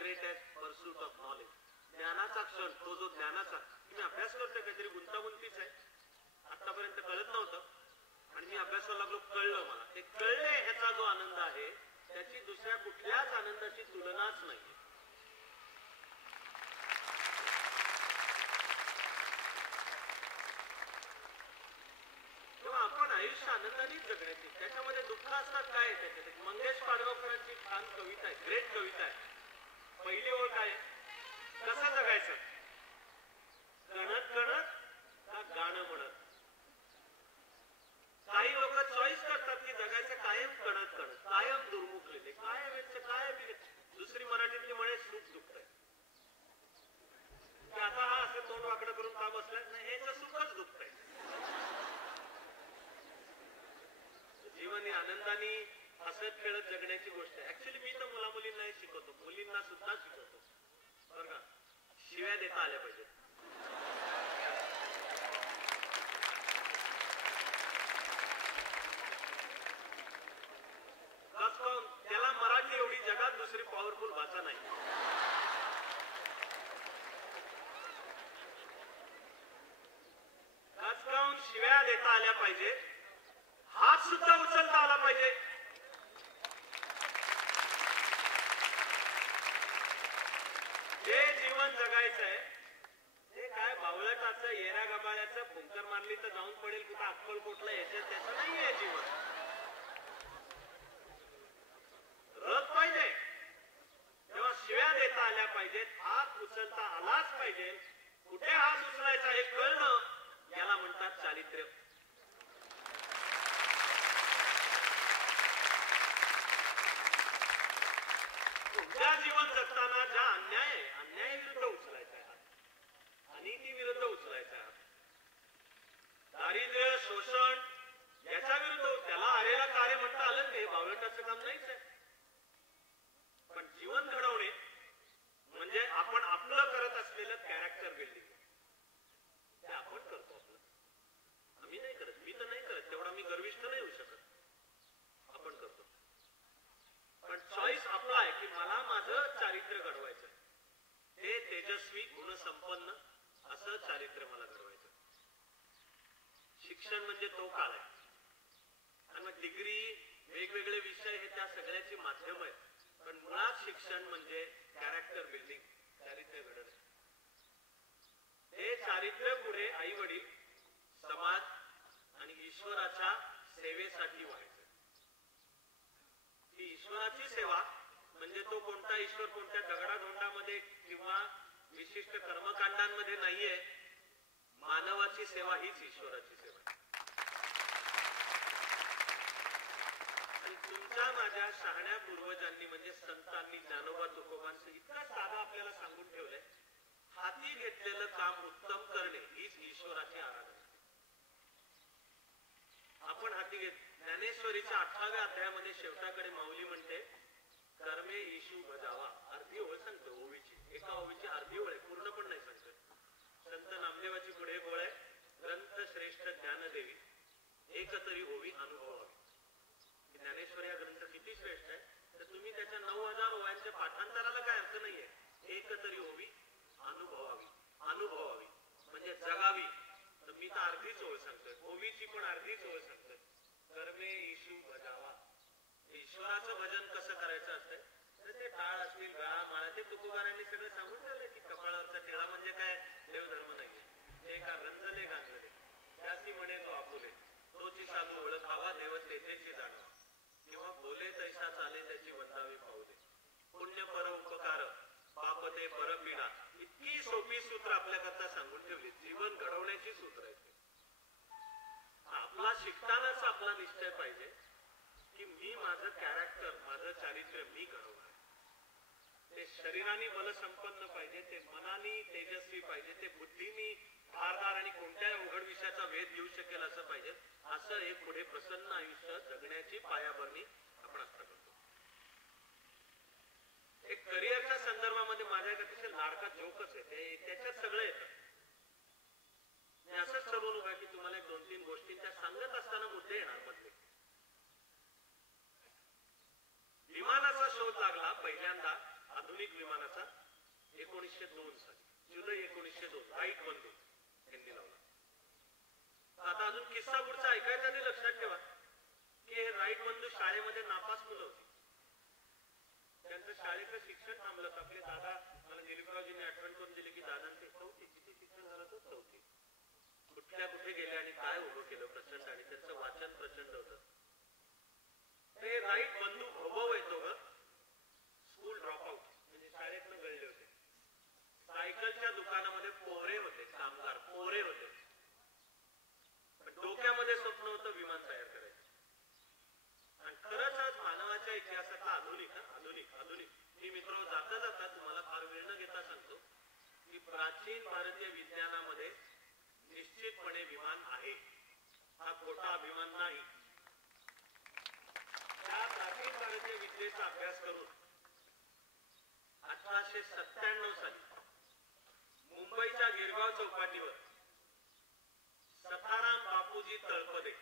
Great as pursuit of knowledge. ज्ञानाचा क्षण, तो जो ज्ञानाचा, मी अभ्यास करतोय काहीतरी गुंतागुंतीच आहे, आतापर्यंत कळत नव्हतं आणि मी अभ्यासाला लागलो, कळलं मला. ते कळले ह्याचा जो आनंद आहे त्याची दुसऱ्या कुठल्याच आनंदाची तुलनाच नाही. तेव्हा आपण आयुष्य आनंदानेच जगण्याची, त्याच्यामध्ये दुःख असतात काय त्याच्यात. मंगेश पाडगावकरांची छान कविता आहे, ग्रेट कविता आहे. पहिली ओळ काय, कसं जगायचं, कणत कणत का गाणं म्हणत. काही लोक चॉईस करतात की जगायचं कायम कणत कणत, कायम दुर्मुखलेले, कायम याचं काय. दुसरी मराठीतली म्हणे सुख दुखतंय, की आता हा असं तोंड वाकडं करून का बसलाय, नाही याचं सुखच दुखतंय. जीवन ही आनंदाने हसत खेळत जगण्याची गोष्ट आहे. ऍक्च्युली मी तर मुला मुलींना शिकवतो, मुलींना सुद्धा शिकवतो बरं का. शिव्या देता आल्या पाहिजेत. त्याला मराठी एवढी जगात दुसरी पॉवरफुल भाषा नाही. शिव्या देता आल्या पाहिजे, हात सुद्धा उचलता आला पाहिजे. जे जीवन जगायचंय ते काय बावळटाचं, येऱ्या गबाळ्याचं, फुंकर मारली तर जाऊन पडेल कुठं अक्कलकोटला, याचं त्याचं नाहीये जीवन. रथ पाहिजे तेव्हा शिव्या देता आल्या पाहिजेत, हात उचलता आलाच पाहिजे. कुठे हात उचलायचा हे कळणं, याला म्हणतात चारित्र्य. तुमच्या जीवन जगताना ज्या अन्याय, अन्यायाविरुद्ध उचलायचा आहे हात, अनिती विरुद्ध उचलायचा आहे, दारिद्र्य, शोषण याच्या विरुद्ध, त्याला आलेला कार्य म्हणता आलं नाही, बावळटाचं काम नाहीच आहे. पण जीवन घडवणे म्हणजे आपण आपलं करत असलेलं कॅरेक्टर बिल्डिंग, ते आपण करतो. आपलं आम्ही नाही करत, मी तर नाही करत, तेवढा मी गर्विष्ठ नाही होऊ शकत, आपण करतो. पण चॉईस आपला आहे की मला माझं चारित्र्य घडवायचं, ते तेजस्वी गुणसंपन्न असं चारित्र्य मला घडवायचं. शिक्षण म्हणजे तो काळ आहे, आणि मग डिग्री, वेगवेगळे विषय हे त्या सगळ्याची माध्यम आहेत. पण मुळात शिक्षण म्हणजे कॅरेक्टर बिल्डिंग, चारित्र्य घडवणे. हे चारित्र्य पुढे आई वडील, समाज आणि ईश्वराच्या सेवेसाठी व्हायचं. ही ईश्वराची सेवा म्हणजे तो कोणता ईश्वर कोणत्या दगडाधोंडामध्ये किंवा विशिष्ट कर्मकांडांमध्ये नाहीये. मानवाची सेवा हीच ईश्वराची सेवा. आणि तुमच्या माझ्या शहाण्या पूर्वजांनी म्हणजे संतांनी, ज्ञानोबा तुकोबांचं इतकं साधं आपल्याला सांगून ठेवलंय, हाती घेतलेलं काम उत्तम करणे हीच ईश्वराची आराधना. आपण हाती घेत, ज्ञानेश्वरीच्या 8व्या अध्यायामध्ये शेवटाकडे माऊली म्हणते, कर्मे ईशू बजावा. अर्धी ओळ सांगतो ओवीची, एका ओवीची अर्धी ओळ आहे, पूर्ण पण नाही सांगतो. संत नामदेवाची पुढे ओळ आहे, ग्रंथ श्रेष्ठ ज्ञानदेवी एक तरी ओवी अनुभवावी. ज्ञानेश्वर हा ग्रंथ किती श्रेष्ठ आहे, तर तुम्ही त्याच्या 9000 ओव्यांच्या पाठांतराला काय अर्थ नाहीये. एक तरी ओवी अनुभवावी, अनुभवावी म्हणजे जगावी. तर मी तर अर्धीच ओळ सांगतोय, ओवीची पण अर्धीच ओळ सांगतोय. कर्मे ईशू बजावा. ईश्वराचं भजन कसं करायचं असतंय, तर ते टाळ असतील, गळा माळा, ते तुकोबारांनी सगळं सांगून ठेवलंय की कपाळावरचा टिळा म्हणजे काय देवधर्म नाहीये. ते का रंजले गांजले त्याची म्हणे तो आपुले, तोची साधू ओळखावा, देव तेथेची जाणवा, किंवा बोले तैसा चाले त्याची वंदावी पाऊले. पुण्य पर उपकार, पाप ते पर पीडा. इतकी सोपी सूत्र आपल्याकरता सांगून ठेवली, जीवन घडवण्याची सूत्र आहेत. आपला शिकतानाच आपला निश्चय पाहिजे की मी माझं कॅरेक्टर, माझं चारित्र्य मी घडवणार. ते शरीराने बलसंपन्न पाहिजे, ते मनाने तेजस्वी पाहिजे, ते बुद्धीने धारदार आणि कोणत्याही अवघड विषयाचा वेध घेऊ शकेल असं पाहिजे. असं हे पुढे प्रसन्न आयुष्य जगण्याची पायाभरणी आपण आता करतो. एक करिअरच्या संदर्भामध्ये माझ्या एक अतिशय लाडका जोकच आहे, त्याच्यात सगळं येतं. मी असंच ठरवून उभा की तुम्हाला एक 2-3 गोष्टी त्या सांगत असताना मुद्दे येणार मधले. विमानाचा शोध लागला पहिल्यांदा आधुनिक विमानाचा 1902 साली जुलै 1902 राईट बंधू यांनी लावला. आता अजून किस्सा पुढचा ऐकायचा आणि लक्षात ठेवा की हे राईट बंधू शाळेमध्ये नापास मुलं होती. त्यांचं शाळेचं शिक्षण थांबलं. आपले दादा मला दिलीपरावजींनी आठवण करून दिली की दादांचे चौथी जिथे शिक्षण झालं तर चौथी कुठल्या कुठे गेले आणि काय उभं केलं प्रचंड आणि त्यांचं वाचन प्रचंड होतं. ते राईट बंधू भोभव येतो ग स्कूल ड्रॉपआउट म्हणजे शाळेतनं गळले होते. सायकलच्या दुकानामध्ये पोहरे होते, कामगार पोहरे होते. डोक्यामध्ये स्वप्न होतं विमान तयार करायचं. आणि खरंच आज मानवाच्या इतिहासातला आधुनिक आधुनिक आधुनिक मी मित्र जाता जाता तुम्हाला फार वेळ न घेता सांगतो की प्राचीन भारतीय विज्ञानामध्ये निश्चितपणे विमान आहे. हा खोटा अभिमान नाही. त्या प्राचीन भारतीय विद्येचा अभ्यास करून 1897 साली मुंबईच्या गिरगाव चौपाटीवर सखाराम बापूजी तळपदे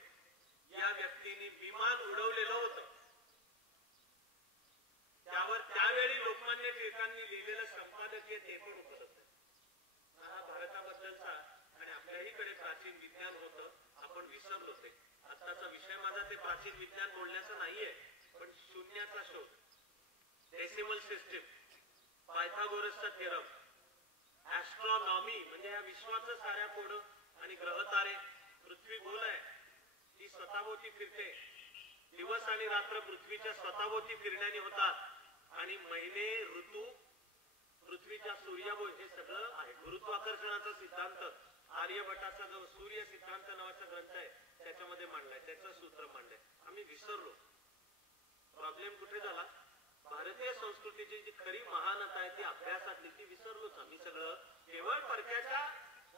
या व्यक्तीने विमान उडवलेलं होतं. त्यावर त्यावेळी लोकमान्य टिळकांनी लिहिलेलं संपादकीय ते पण उपलब्ध आहे. हा भारताबद्दलचा आणि आपल्याहीकडे प्राचीन विज्ञान होतं आपण विसरलो ते. आताचा विषय माझा ते प्राचीन विज्ञान बोलण्याचा नाहीये पण शून्याचा शोध, डेसिमल सिस्टीम, पायथागोरसचा थेरम, ऍस्ट्रॉनॉमी म्हणजे या विश्वाचं साऱ्या कोण आणि ग्रह तारे, पृथ्वी गोल आहे ती स्वतःभोवती फिरते. दिवस आणि रात्र पृथ्वीच्या स्वतःभोवती फिरण्याने होतात आणि महिने ऋतू पृथ्वीच्या सूर्याभोवती हे सगळं आहे. गुरुत्वाकर्षणाचा सिद्धांत आर्यभटाचा जो सूर्य सिद्धांत नावाचा ग्रंथ आहे त्याच्यामध्ये मांडलाय, त्याचं सूत्र मांडलंय. आम्ही विसरलो. प्रॉब्लेम कुठे झाला? भारतीय संस्कृतीची जी खरी महानता आहे ती अभ्यासातली ती विसरलोच आम्ही सगळं. केवळ परक्याच्या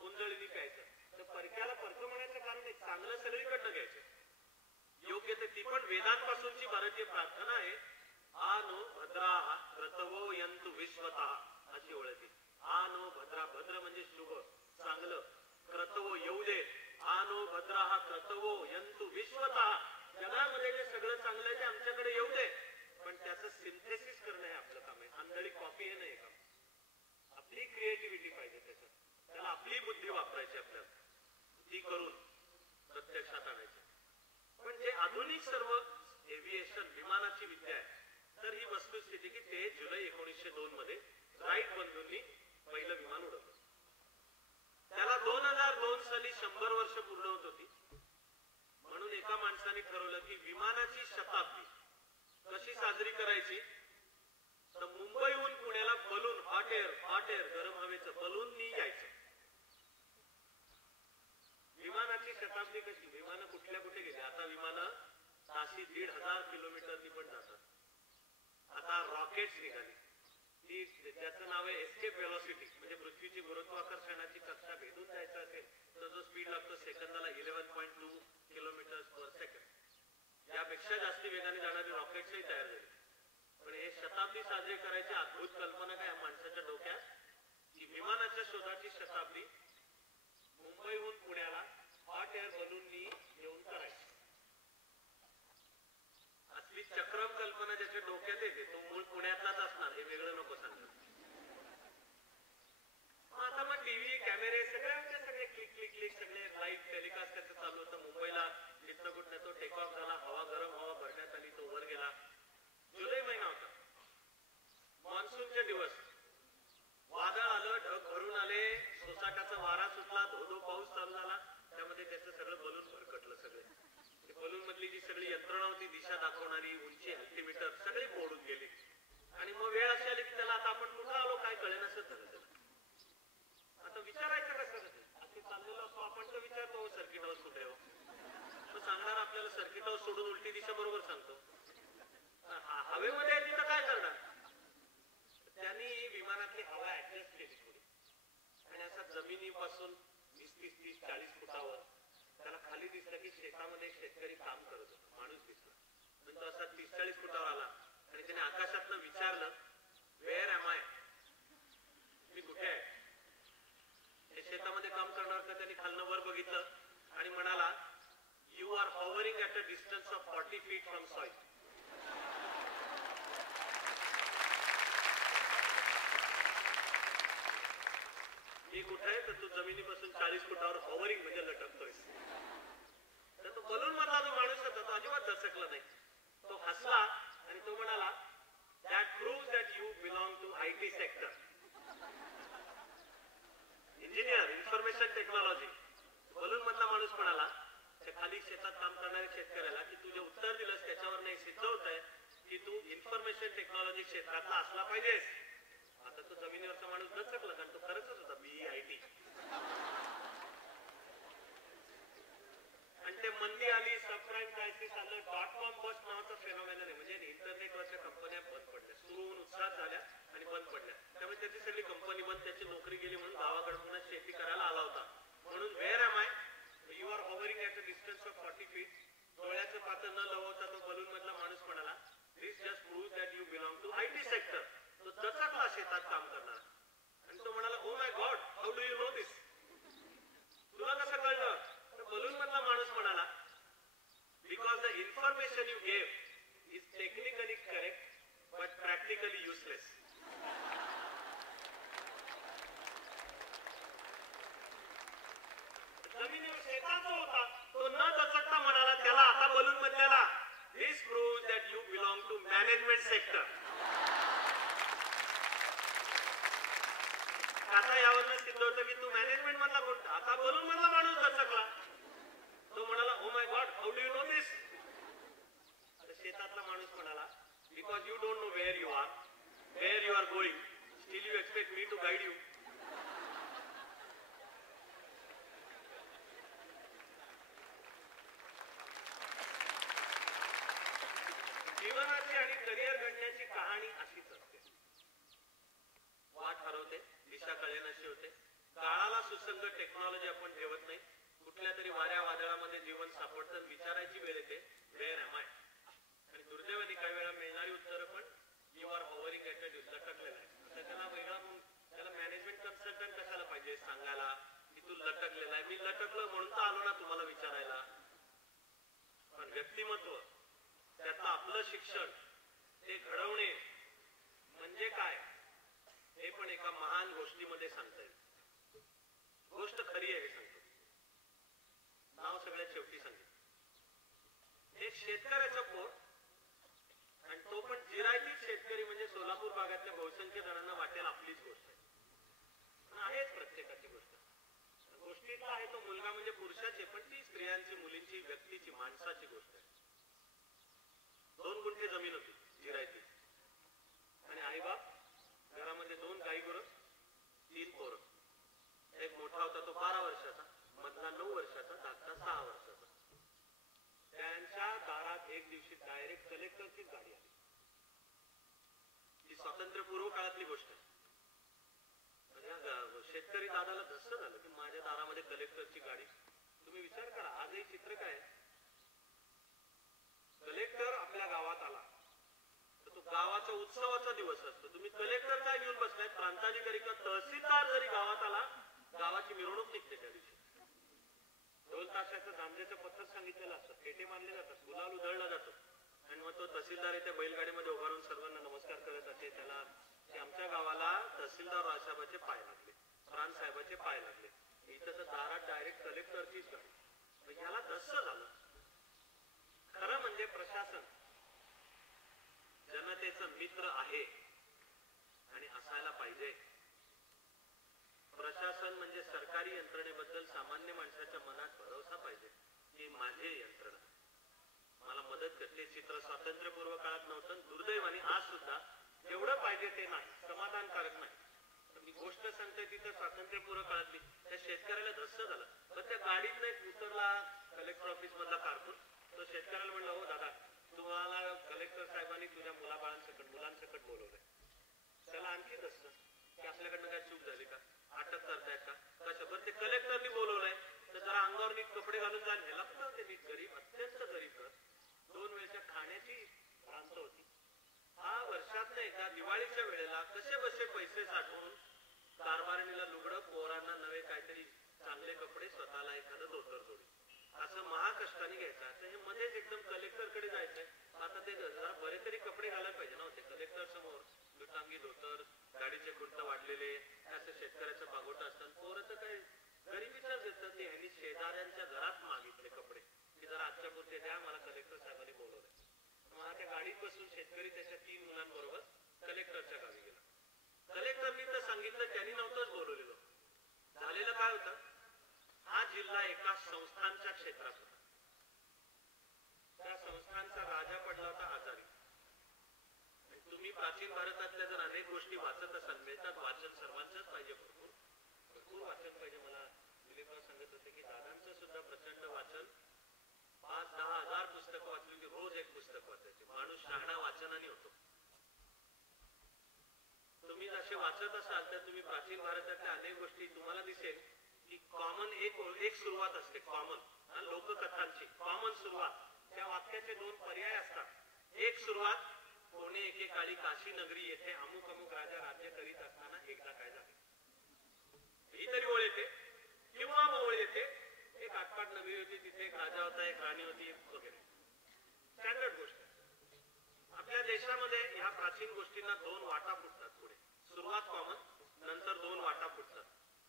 गोंधळीने प्यायचं. तर परक्याला परक म्हणायचं कारण नाही, चांगलं सगळीकडनं घ्यायचं योग्य ते. ती पण वेदांपासूनची भारतीय प्रार्थना आहे. आ नो भद्राः क्रतवो यन्तु विश्वतः अशी ओळखी. आ नो भद्रा, भद्र म्हणजे शुभ चांगलं, क्रतवो येऊ दे. आ नो भद्राः क्रतवो यन्तु विश्वतः जगामध्ये जे सगळं चांगलं आहे ते आमच्याकडे येऊ दे. पण त्याचं सिंथेसिस करणं हे आपलं काम आहे. आंधळी कॉपी हे नाही काम. आपली क्रिएटिव्हिटी पाहिजे त्याच्यात. त्याला आपली बुद्धी वापरायची आपल्याला, ती करून प्रत्यक्षात आणायची. पण जे आधुनिक सर्व एव्हिएशन विमानाची विद्या आहे तर ही वस्तुस्थिती की ते जुलै 1902 मध्ये राईट बंधूंनी पहिलं विमान उडवलं. त्याला 2002 साली 100 वर्ष पूर्ण होत होती. म्हणून एका माणसाने ठरवलं की विमानाची शताब्दी कशी साजरी करायची. तर मुंबईहून पुण्याला बलून, हॉट एअर गरम हवेचं बलूननी यायचं. विमानाची शताब्दी कशी? विमानं कुठल्या कुठे गेली. आता विमानं ताशी 1500 किलोमीटरनी पण जातात. आता रॉकेट्स निघाली ती त्याचं नाव आहे एस्केप वेलॉसिटी. म्हणजे पृथ्वीची गुरुत्वाकर्षणाची कक्षा भेदून जायचं असेल तर जो स्पीड लागतो सेकंदाला 11.2 किलोमीटर पर सेकंड. यापेक्षा जास्ती वेगाने जाणारी रॉकेट्सही तयार झाली. पण हे शताब्दी साजरी करायची अद्भुत कल्पना काय माणसाच्या डोक्यात की विमानाच्या शोधाची शताब्दी मुंबईहून पुण्याला हॉट एअर बलूननी येऊन करायची. असली चक्रम कल्पना ज्याच्या डोक्यात येते तो मूळ पुण्यातलाच असणार हे वेगळं नको सांगणार. आता मग टीव्ही कॅमेरे सगळे क्लिक क्लिक क्लिक सगळे लाईव्ह टेलिकास्ट त्याचं चालू होतं. मुंबईला जिथं कुठं तो टेक ऑफ झाला, हवा गरम हवा भरण्यात आली, तो वर गेला. जुलै महिना होता, मान्सूनचे दिवस. वादळ आलं, ढग भरून आले, सोसाटाचा वारा सुटला, धो पाऊस चालू झाला. त्यामध्ये त्याचं सगळं बलून भरकटलं. सगळे बलून मधली जी सगळी यंत्रणा होती दिशा दाखवणारी, उंची, अल्टिमीटर सगळे मोडून गेले. आणि मग वेळ अशी आली की त्याला आता आपण कुठं आलो काय कळेनासं झालं. आता विचारायचं कसं असे चाललेलो असतो आपण तर विचारतो सर्किट हाऊस कुठे हो. तो सांगणार आपल्याला सर्किट हाऊस सोडून उलटी दिशा बरोबर सांगतो. हवेमध्ये आहे तिथं काय करणार. त्यांनी विमानातली हवा ऍडजस्ट केली थोडी आणि असा जमिनीपासून 20-30-40 फुटावर त्याला खाली दिसलं की शेतामध्ये शेतकरी काम करत होता. माणूस दिसला. तो असा 30-40 फुटावर आला आणि त्याने आकाशातनं विचारलं वेअर एम आय, मी कुठे आहे. हे शेतामध्ये काम करणार का त्यांनी खालनं वर बघितलं आणि म्हणाला you are hovering at a distance of 40 feet from soil. मी कुठे आहे तर तू जमिनीपासून 40 फुटावर हॉवरिंग म्हणजे लटकतोय. तर तो बलून मधला जो माणूस होता तो अजिबात दचकला नाही. तो हसला आणि तो म्हणाला, that proves that you belong to IT sector. Engineer, information technology. Balloon मधला माणूस म्हणाला त्या खाली शेतात काम करणाऱ्या शेतकऱ्याला की तू जे उत्तर दिलंस त्याच्यावर नाही सिद्ध होत आहे की तू इन्फॉर्मेशन टेक्नॉलॉजी क्षेत्रातला असला पाहिजेस. आता तो जमिनीवरचा माणूस दचकला कारण तो खरंच होता BEIT. आणि ते मंदी आली, सबप्राईम क्रायसिस आलं, .com बस्ट नावाचा फेनॉमेनन आहे. म्हणजे इंटरनेटवरच्या कंपन्या बंद पडल्या, सुरू होऊन उत्साहात झाल्या आणि बंद पडल्या. त्यामुळे त्याची सगळी कंपनी बंद, त्याची नोकरी गेली म्हणून गावाकडे पुन्हा शेती करायला आला होता. म्हणून where am I, you are hovering at a distance of 40 feet. डोळ्याचं पातं न लवता तो बलून मधला माणूस म्हणाला, this just proves that you belong to IT sector. तो दचकला शेतात काम करणार आणि तो म्हणाला, oh my God, how do you know this? तुला कसं कळलं? तर बलून मधला माणूस म्हणाला, because the information you gave is technically correct but practically useless. जमिनीवर शेताचा होता तो न दचकता म्हणाला त्याला, आता बलून मधल्याला, this proves that you belong to management sector. आता यावरनं सिद्ध होतं की तू मॅनेजमेंट मधला कोण. आता बलून मधला माणूस दचकला. तो म्हणाला, oh my God, how do you know this? शेतातला माणूस म्हणाला, because you don't know where you are going, still you expect me to guide you. जीवनाची आणि करिअर घडण्याची कहाणी अशीच असते. वाट हरवते, दिशा कळेनाशी होते. काळाला सुसंगत टेक्नॉलॉजी आपण ठेवत नाही. कुठल्या तरी वाऱ्या वादळामध्ये जीवन सापडतं, विचारायची वेळ येते, वेअर एम आय? आणि दुर्दैवाने काही वेळा मिळणारी उत्तरं पण you are hovering at a लटकलेला आहे. आता त्याला वेगळा, त्याला मॅनेजमेंट कन्सल्टंट कशाला पाहिजे सांगायला की तू लटकलेला आहे? मी लटकलो म्हणून तर आलो ना तुम्हाला विचारायला. पण व्यक्तिमत्व, त्यातलं आपलं शिक्षण, ते घडवणे म्हणजे काय हे पण एका महान गोष्टीमध्ये सांगता येईल. गोष्ट खरी आहे हे सांगतो. नाव सगळ्यात शेवटी सांगितलं. एक शेतकऱ्याचा पोट आणि तो पण जिरायतीत शेतकरी म्हणजे सोलापूर भागातल्या बहुसंख्य जणांना वाटेल आपलीच गोष्ट आहे. आहेच प्रत्येकाची गोष्ट. गोष्टीतला आहे तो मुलगा म्हणजे पुरुषाची, पण ती स्त्रियांची, मुलींची, व्यक्तीची, माणसाची गोष्ट आहे. 2 गुंठे जमीन होती जिरायती आणि आईबाप, घरामध्ये 2 गाई गुरं, 3 पोरं. एक मोठा होता तो 12 वर्षाचा, मधला 9 वर्षाचा, धाकटा 6 वर्षाचा. त्यांच्या दारात एक दिवशी डायरेक्ट कलेक्टरची गाडी आली. ही स्वातंत्र्यपूर्व काळातली गोष्ट आहे. शेतकरी दादाला धस्स झालं की माझ्या दारामध्ये कलेक्टरची गाडी. तुम्ही विचार करा, आजही चित्र काय, कलेक्टर आपल्या गावात आला तर तो गावाचा उत्सवाचा दिवस असतो. तुम्ही कलेक्टर काय घेऊन बसलाय, प्रांताधिकारी का तहसीलदार जरी गावात आला, गावाची मिरवणूक निघते त्या दिवशी. ढोल ताशाचं झांजेचं पथक सांगितलेलं असतं, पेटे मानले जातात, गुलाल उधळला जातो आणि मग तो तहसीलदार त्या बैलगाडीमध्ये उभा राहून सर्वांना नमस्कार करत असे. त्याला आमच्या गावाला तहसीलदार रावसाहेबांचे पाय लागले, प्राण साहेबांचे पाय लागले. इथं तर दारात डायरेक्ट कलेक्टरचीच गाडी. ह्याला धस्स झालं. खरं म्हणजे प्रशासन जनतेचं मित्र आहे आणि असायला पाहिजे. प्रशासन म्हणजे सरकारी यंत्रणेबद्दल सामान्य माणसाच्या मनात भरोसा पाहिजे की माझे यंत्रणा मला मदत करते. चित्र स्वातंत्र्यपूर्व काळात नव्हतं, दुर्दैवाने आज सुद्धा जेवढं पाहिजे ते नाही, समाधानकारक नाही. मी गोष्ट सांगते तिथं स्वातंत्र्यपूर्व काळातली. त्या शेतकऱ्याला धस्स झालं, पण त्या गाडीत नाही उतरला कलेक्टर ऑफिस मधला कारकून. तो शेतकऱ्याला म्हणला, हो दादा, तुम्हाला कलेक्टर साहेबांनी तुझ्या मुलांसकट बोलवलंय. त्याला आणखी धस्स की आपल्याकडनं काय चूक झाली का, अटक करतायत का, कशावर? ते कलेक्टरनी बोलवलंय तर जरा अंगावर नीट कपडे घालून जाईल. ह्याला पण होते नीट गरीब, अत्यंत गरीब घर, 2 वेळच्या खाण्याची भ्रांत होती. हा वर्षात एकदा दिवाळीच्या वेळेला कसे बसे पैसे साठवून कारभारणीला लुगडं, पोरांना नवे काहीतरी चांगले कपडे, स्वतःला एखादं धोतर जोडी, असं महाकष्टाने घ्यायचं. तर हे मध्येच एकदम कलेक्टरकडे जायचंय. आता ते जरा बरे तरी कपडे घालायला पाहिजे ना. ते कलेक्टर समोर दुटांगी धोतर, गाडीचे खुर्त वाढलेले, असं शेतकऱ्याचं बागोटा असतात. पोरं तर काय गरिबीच्याच येतात. ते ह्यांनी शेजाऱ्यांच्या घरात मागितले कपडे की जरा आजच्या पुरते द्या, मला कलेक्टर साहेबांनी बोलवलं. मला त्या गाडीत बसून शेतकरी त्याच्या 3 मुलांबरोबर कलेक्टरच्या गावी गेला. कलेक्टरनी तर सांगितलं, त्यांनी नव्हतंच बोलवलेलं. झालेलं काय होतं, हा जिल्हा एका संस्थांच्या क्षेत्रात होता. त्या संस्थांचा राजा पडला होता आजारी. तुम्ही प्राचीन भारतातल्या जर अनेक गोष्टी वाचत असाल, मिळतात वाचन सर्वांचंच पाहिजे, भरपूर वाचन पाहिजे. मला दिलीपराव सांगत होते की दादांचं सुद्धा प्रचंड वाचन, 5-10 हजार पुस्तकं वाचली की रोज एक पुस्तक वाचायचे. माणूस शहाणा वाचनाने होतो. तुम्ही जसे वाचत असाल तर तुम्ही प्राचीन भारतातल्या अनेक गोष्टी तुम्हाला दिसेल की कॉमन एक सुरुवात असते. कॉमन लोककथांची कॉमन सुरुवात, त्या वाक्याचे 2 पर्याय असतात. एक सुरुवात, कोणे एकेकाळी काशी नगरी येथे अमुक अमुक राजा राज्य करीत असताना एकदा काय झाले, ही तरी ओळ येते. किंवा ओळ येते, एक आटपाट नगरी होती, तिथे एक राजा होता, एक राणी होती वगैरे. स्टँडर्ड गोष्ट. आपल्या देशामध्ये ह्या प्राचीन गोष्टींना 2 वाटा फुटतात. पुढे सुरुवात कॉमन, नंतर 2 वाटा फुटतात.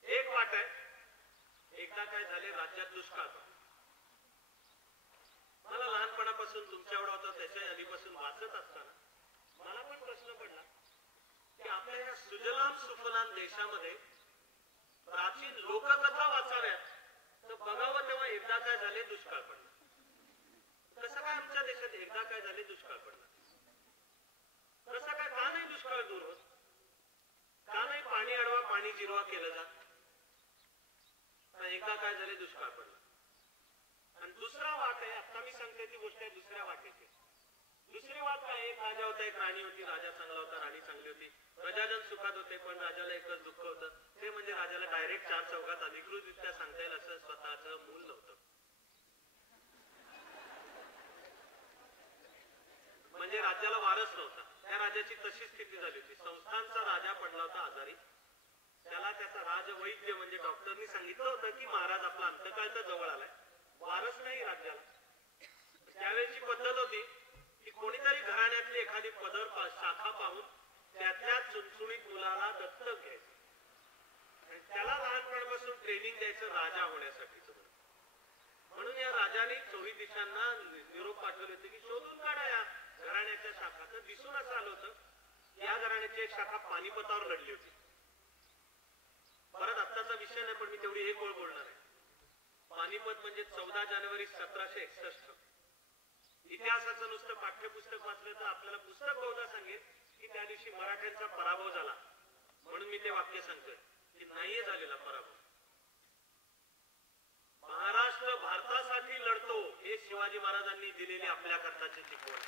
एक वाट आहे, एकदा काय झाले, राज्यात दुष्काळ. मला लहानपणापासून तुमच्या एवढा होता त्याच्या आधीपासून वाचत असताना मला पण प्रश्न पडला की आपल्या या सुजलाम सुफलाम देशामध्ये प्राचीन लोककथा वाचाव्यात तर बघावं तेव्हा एकदा काय झाले, दुष्काळ पडला. कसं काय आमच्या देशात एकदा काय झाले, दुष्काळ पडला? कसं काय, का नाही दुष्काळ दूर होत? का नाही पाणी अडवा पाणी जिरवा केलं जात? एकदा काय झाले, दुष्काळ पडला. आणि दुसरा वाट आहे, आता मी सांगते ती गोष्ट आहे दुसऱ्या वाटेची. दुसरी वाट काय, एक राजा होता, एक राणी होती. राजा चांगला होता, राणी चांगली होती. प्रजाजन सुखात होते, पण राजाला एकच दुःख होतं, ते म्हणजे राजाला डायरेक्ट 4 चौघात अधिकृतरित्या सांगता येईल असं स्वतःचं मूल नव्हतं. म्हणजे राज्याला वारस नव्हता. त्या राजाची तशी स्थिती झाली होती. संस्थांचा राजा पडला होता आजारी. त्याला त्याचा राजवैद्य म्हणजे डॉक्टरनी सांगितलं होतं की महाराज आपला अंतकाळ तर जवळ आलाय, वारस नाही राज्याला. त्यावेळेची पद्धत होती की कोणीतरी घराण्यातली एखादी पदर शाखा पाहून त्यातल्या चुणचुणीत मुलाला दत्तक घ्यायचं आणि त्याला लहानपणापासून ट्रेनिंग द्यायचं राजा होण्यासाठीच. म्हणून या राजाने 24 दिशांना निरोप पाठवले होते की शोधून काढा या घराण्याच्या शाखा. तर दिसून असं आलं होतं, या घराण्याची एक शाखा पानिपतावर लढली होती. परत आत्ताचा विषय नाही, पण मी तेवढी एक ओळ बोलणार आहे. पानिपत म्हणजे 14 जानेवारी 1761. इतिहासाचं नुसतं पाठ्यपुस्तक वाचलं तर आपल्याला पुस्तक बहुधा सांगेल की त्या दिवशी मराठ्यांचा पराभव झाला. म्हणून मी ते वाक्य सांगतोय की नाहीये झालेला पराभव. महाराष्ट्र भारतासाठी लढतो हे शिवाजी महाराजांनी दिलेली आपल्या करताची शिकवण.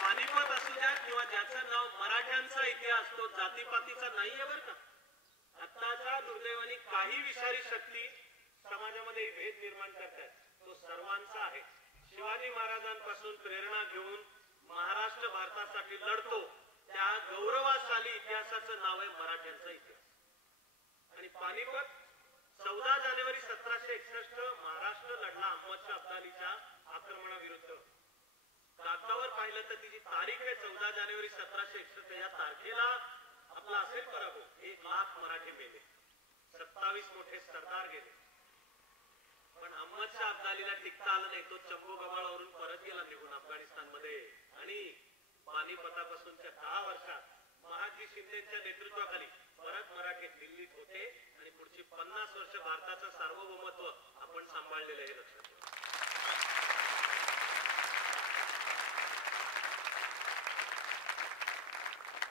पानिपत असू द्या किंवा ज्याचं नाव मराठ्यांचा इतिहास, तो जातीपातीचा नाहीये बरं का. आत्ताच्या दुर्दैवाने काही विषारी शक्ती समाजामध्ये भेद निर्माण करतात, तो सर्वांचा आहे. शिवाजी महाराजांपासून प्रेरणा घेऊन महाराष्ट्र भारतासाठी लढतो, त्या गौरवाशाली इतिहासाचं नाव आहे मराठ्यांचा इतिहास. आणि पानिपत 14 जानेवारी 1761 महाराष्ट्र लढला अहमदशाह अब्दालीच्या आक्रमणाविरुद्ध. कागदावर पाहिलं तर तिची तारीख आहे 14 जानेवारी 1761. या तारखेला आपला असेल पराभव. 1 लाख मराठी मेले, 27 मोठे सरदार गेले. पण अहमदशाह अब्दालीला टिकता आलं नाही. तो चंबू गव्हाळावरून परत गेला निघून अफगाणिस्तानमध्ये. आणि पानिपतापासूनच्या 10 वर्षात महाजी शिंदेच्या नेतृत्वाखाली परत मराठी दिल्लीत होते आणि पुढची 50 वर्ष भारताचं सार्वभौमत्व आपण सांभाळलेलं हे लक्षात ठेवा.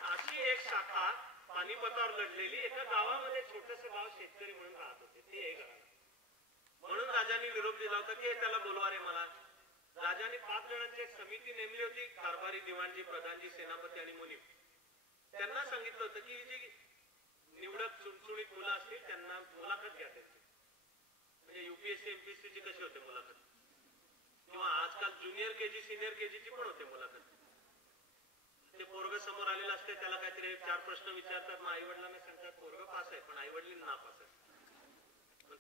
अशी एक शाखा पानिपतावर लढलेली. एका गावामध्ये छोटंसं गाव शेतकरी म्हणून राहत होते, ते हे घराणं. म्हणून राजांनी निरोप दिला होता की त्याला बोलवा रे मला. राजाने 5 जणांची एक समिती नेमली होती, कारभारी, दिवाणजी, प्रधानजी, सेनापती आणि मुनीम. त्यांना सांगितलं होतं की जी निवडक चुणचुणीत मुलं असतील त्यांना मुलाखत घ्या त्यांची. म्हणजे युपीएससी एमपीएससी ची कशी होते मुलाखत, किंवा आजकाल ज्युनियर केजी सिनियर केजीची पण होते मुलाखत. ते पोरग समोर आलेलं असते, त्याला काहीतरी 4 प्रश्न विचारतात, आई वडिलांना सांगतात पोरग पास आहे, पण आई वडील नापास आहे.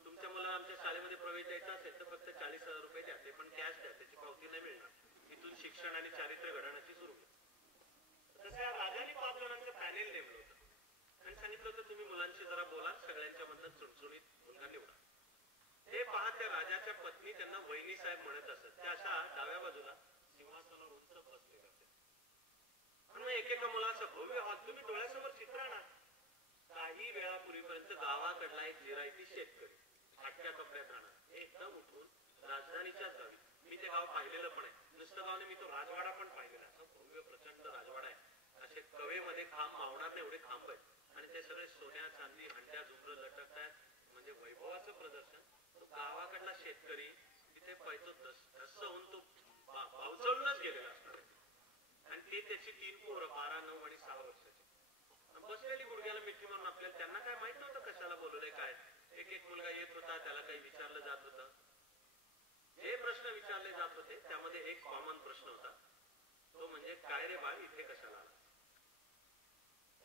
तुमच्या मुलाला आमच्या शाळेमध्ये प्रवेश दस्तावेज द्यायचा असेल तर फक्त 40,000 रुपये द्या, ते पण कॅश द्या, त्याची पावती नाही मिळणार. इथून शिक्षण आणि चारित्र्य घडवण्याची सुरू केली. तसं या राजाने 5 जणांचं पॅनेल नेमलं होतं आणि सांगितलं होतं तुम्ही मुलांशी जरा बोला, सगळ्यांच्या मधनं चुणचुणीत मुलगा निवडा. हे पहा, त्या राजाच्या पत्नी त्यांना वहिनी साहेब म्हणत असत. त्या अशा डाव्या बाजूला सिंहासनावर उंच बसलेल्या होत्या. म्हणून एकेका मुलाचा भव्य हात तुम्ही डोळ्यासमोर चित्र आणा. काही वेळापूर्वीपर्यंत गावाकडला एक जिरायती शेतकरी फाटक्या कपड्यात राहणार एकदम उठून राजधानीच्याच गावी. मी ते गाव पाहिलेलं पण आहे. नुसतं गाव मी तो राजवाडा पण पाहिलेला. असं भव्य प्रचंड राजवाडा आहे. असे कवेमध्ये खांब मावणार नाही एवढे खांब आहेत आणि ते सगळे सोन्या चांदी हंड्या झुमरं लटकत आहेत. म्हणजे वैभवाचं प्रदर्शन. तो गावाकडला शेतकरी तिथे पाहिजे धस्स होऊन तो पावसाळूनच गेलेला असणार. आणि ते त्याची 3 पोरं 12, 9 आणि 6 वर्षाची बसलेली गुडघ्याला मिठी मारून. आपल्याला त्यांना काय माहित नव्हतं कशाला बोलवले काय. एक मुलगा येत होता, त्याला काही विचारलं जात होतं. जे प्रश्न विचारले जात होते त्यामध्ये एक कॉमन प्रश्न होता, तो म्हणजे काय रे बाळ इथे कशाला आला.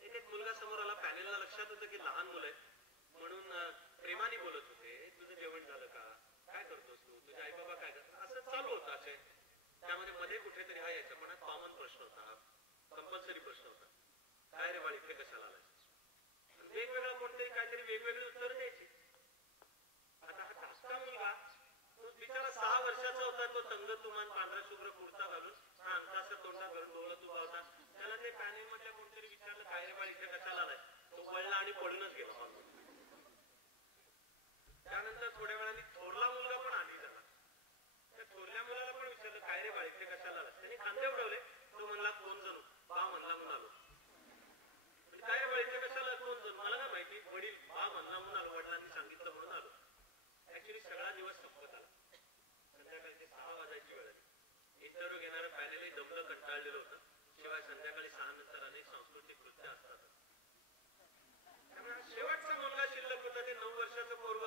एक मुलगा समोर आला. पॅनेलला लक्षात होतं की लहान मुलं आहेत म्हणून प्रेमाने बोलत होते. तुझं जेवण झालं का, काय करतोस तू, तुझे आई बाबा काय करतात, असं चालू होतं. असे त्यामध्ये मध्ये कुठेतरी हा यायचा पण कॉमन प्रश्न होता, कंपल्सरी प्रश्न होता, काय रे बाळ इथे कशाला आलाय. वेगवेगळं कोणतरी काहीतरी वेगवेगळी उत्तर द्यायची. आता हा धाकटा मुलगा तो बिचारा 6 वर्षाचा होता. तो तंग तुमान पांढरा शुभ्र कुर्ता घालून हा अंतासा तोंडा घरून डोळत उभा होता. त्याला ते पॅनेल मधल्या कोणतरी विचारलं काय रे बाळ इथे कशाला आलाय. तो पळला आणि पडूनच गेला. त्यानंतर थोड्या वेळाने थोरला मुलगा पण आली झाला. त्या थोरल्या मुलाला पण विचारलं काय रे बाळ इथे कशाला आलाय. त्याने खांदे उडवले. तो म्हणला कोण जणू बा म्हणला म्हणून आलो. काय रे बाळ इथे कशाला, कोण जणू, मला काय माहिती, वडील बा म्हणला म्हणून आलो, वडिलांनी सांगितलं म्हणून आलो. ऍक्च्युली सगळा दिवस संपत आला. संध्याकाळची 6 वाजायची वेळ आली. इंटरव्ह्यू घेणारं पॅनेलही दमलं कंटाळलेलं होतं. शिवाय संध्याकाळी 6 नंतर अनेक सांस्कृतिक कृत्य असतात. शेवटचा मुलगा शिल्लक होता, ते 9 वर्षाचं पोरग.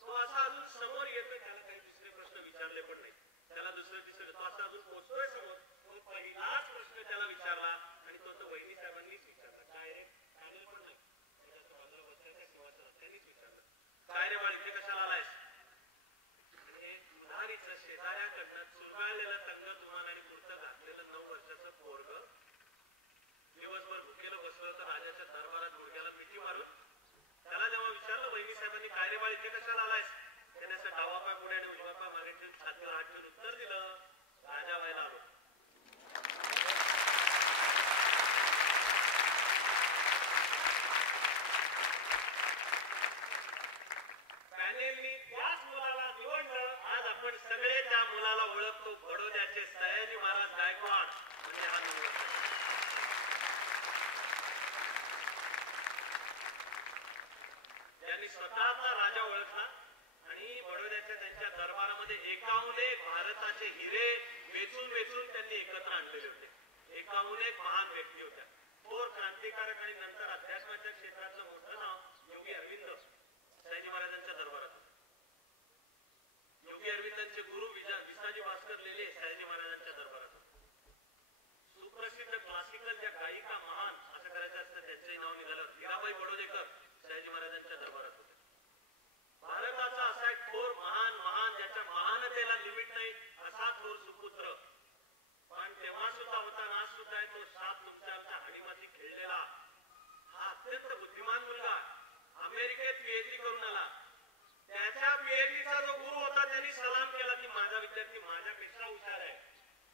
तो असा अजून समोर येतोय. त्याला काही दुसरे प्रश्न विचारले पण नाही. त्याला दुसरे तिसरे तो असा अजून पोहोचतोय समोर. तो पहिलाच प्रश्न त्याला विचारला आणि तो वहिनी साहेबांनीच विचारला. काय रे, पॅनेल पण नाही, त्यांनीच विचारलं काय रे बाळ इथे कशाला आलायस. शेजाऱ्याकडनं चुरगाळलेलं तंग तुमान आणि कुर्त घातलेलं 9 वर्षाचं पोरग दिवसभर भुकेलं बसलं होतं राजाच्या दरबारात गुडघ्याला मिठी मारून. त्याला जेव्हा विचारलं वहिनी साहेबांनी काय रे बाळ इथे कशाला आलायस, त्याने असं डावा पाय पुढे आणि उजवा पाय मागे ठेवून छातीवर हात ठेवून उत्तर दिलं, राजा व्हायला आलो. पॅनेलनी त्याच मुलाला निवडलं. आज आपण सगळे त्या मुलाला ओळखतो. बडोद्याचे सयाजी महाराज गायकवाड म्हणजे हा निवड. त्यांनी स्वतःचा राजा ओळखला आणि बडोद्याच्या त्यांच्या दरबारामध्ये एकाहून एक भारताचे हिरे वेचून वेचून त्यांनी एकत्र आणलेले होते. एकाहून एक महान व्यक्ती होत्या. थोर क्रांतिकारक आणि नंतर अध्यात्माच्या क्षेत्राचं मोठं नाव योगी अरविंद सयाजी महाराजांच्या दरबारात. योगी अरविंदांचे गुरु विसाजी भास्कर लेले सयाजी महाराजांच्या दरबारात. सुप्रसिद्ध क्लासिकल ज्या गायिका महान असं करायचं असतं त्यांचंही नाव निघालं. हिराबाई बडोदेकर सयाजी महाराजांच्या दरबारात होते. भारताचा असा एक थोर महान महान ज्याच्या महानतेला लिमिट नाही असा थोर सुपुत्र. पण तेव्हा सुद्धा होता ना सुद्धा आहे तो सात तुमच्या हाणीमाती खेळलेला हा अत्यंत बुद्धिमान मुलगा. अमेरिकेत पीएचडी करून आला. त्याच्या पीएचडीचा जो गुरु होता त्यांनी सलाम केला की माझा विद्यार्थी माझ्यापेक्षा हुशार आहे.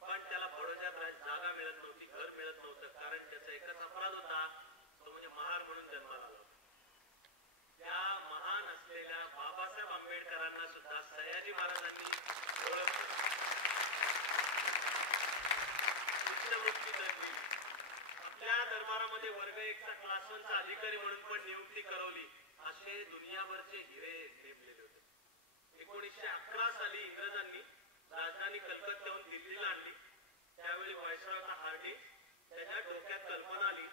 पण त्याला बडोद्यात जागा मिळत नव्हती, घर मिळत नव्हतं. कारण त्याचा एकच अपराध होता, तो म्हणजे महार म्हणून जन्माला आला. त्या महान असलेल्या बाबासाहेब आंबेडकरांना सुद्धा सयाजी महाराजांनी ओळखलं. शिष्यवृत्ती दिली. आपल्या दरबारामध्ये वर्ग 1चा क्लास 1चा अधिकारी म्हणून पण नियुक्ती करवली. असे दुनियाभरचे हिरे नेमलेले होते. 1911 साली इंग्रजांनी राजधानी कलकत्त्याहून दिल्लीला आणली. त्यावेळी व्हायसरॉय हार्डिंग त्याच्या डोक्यात कल्पना आली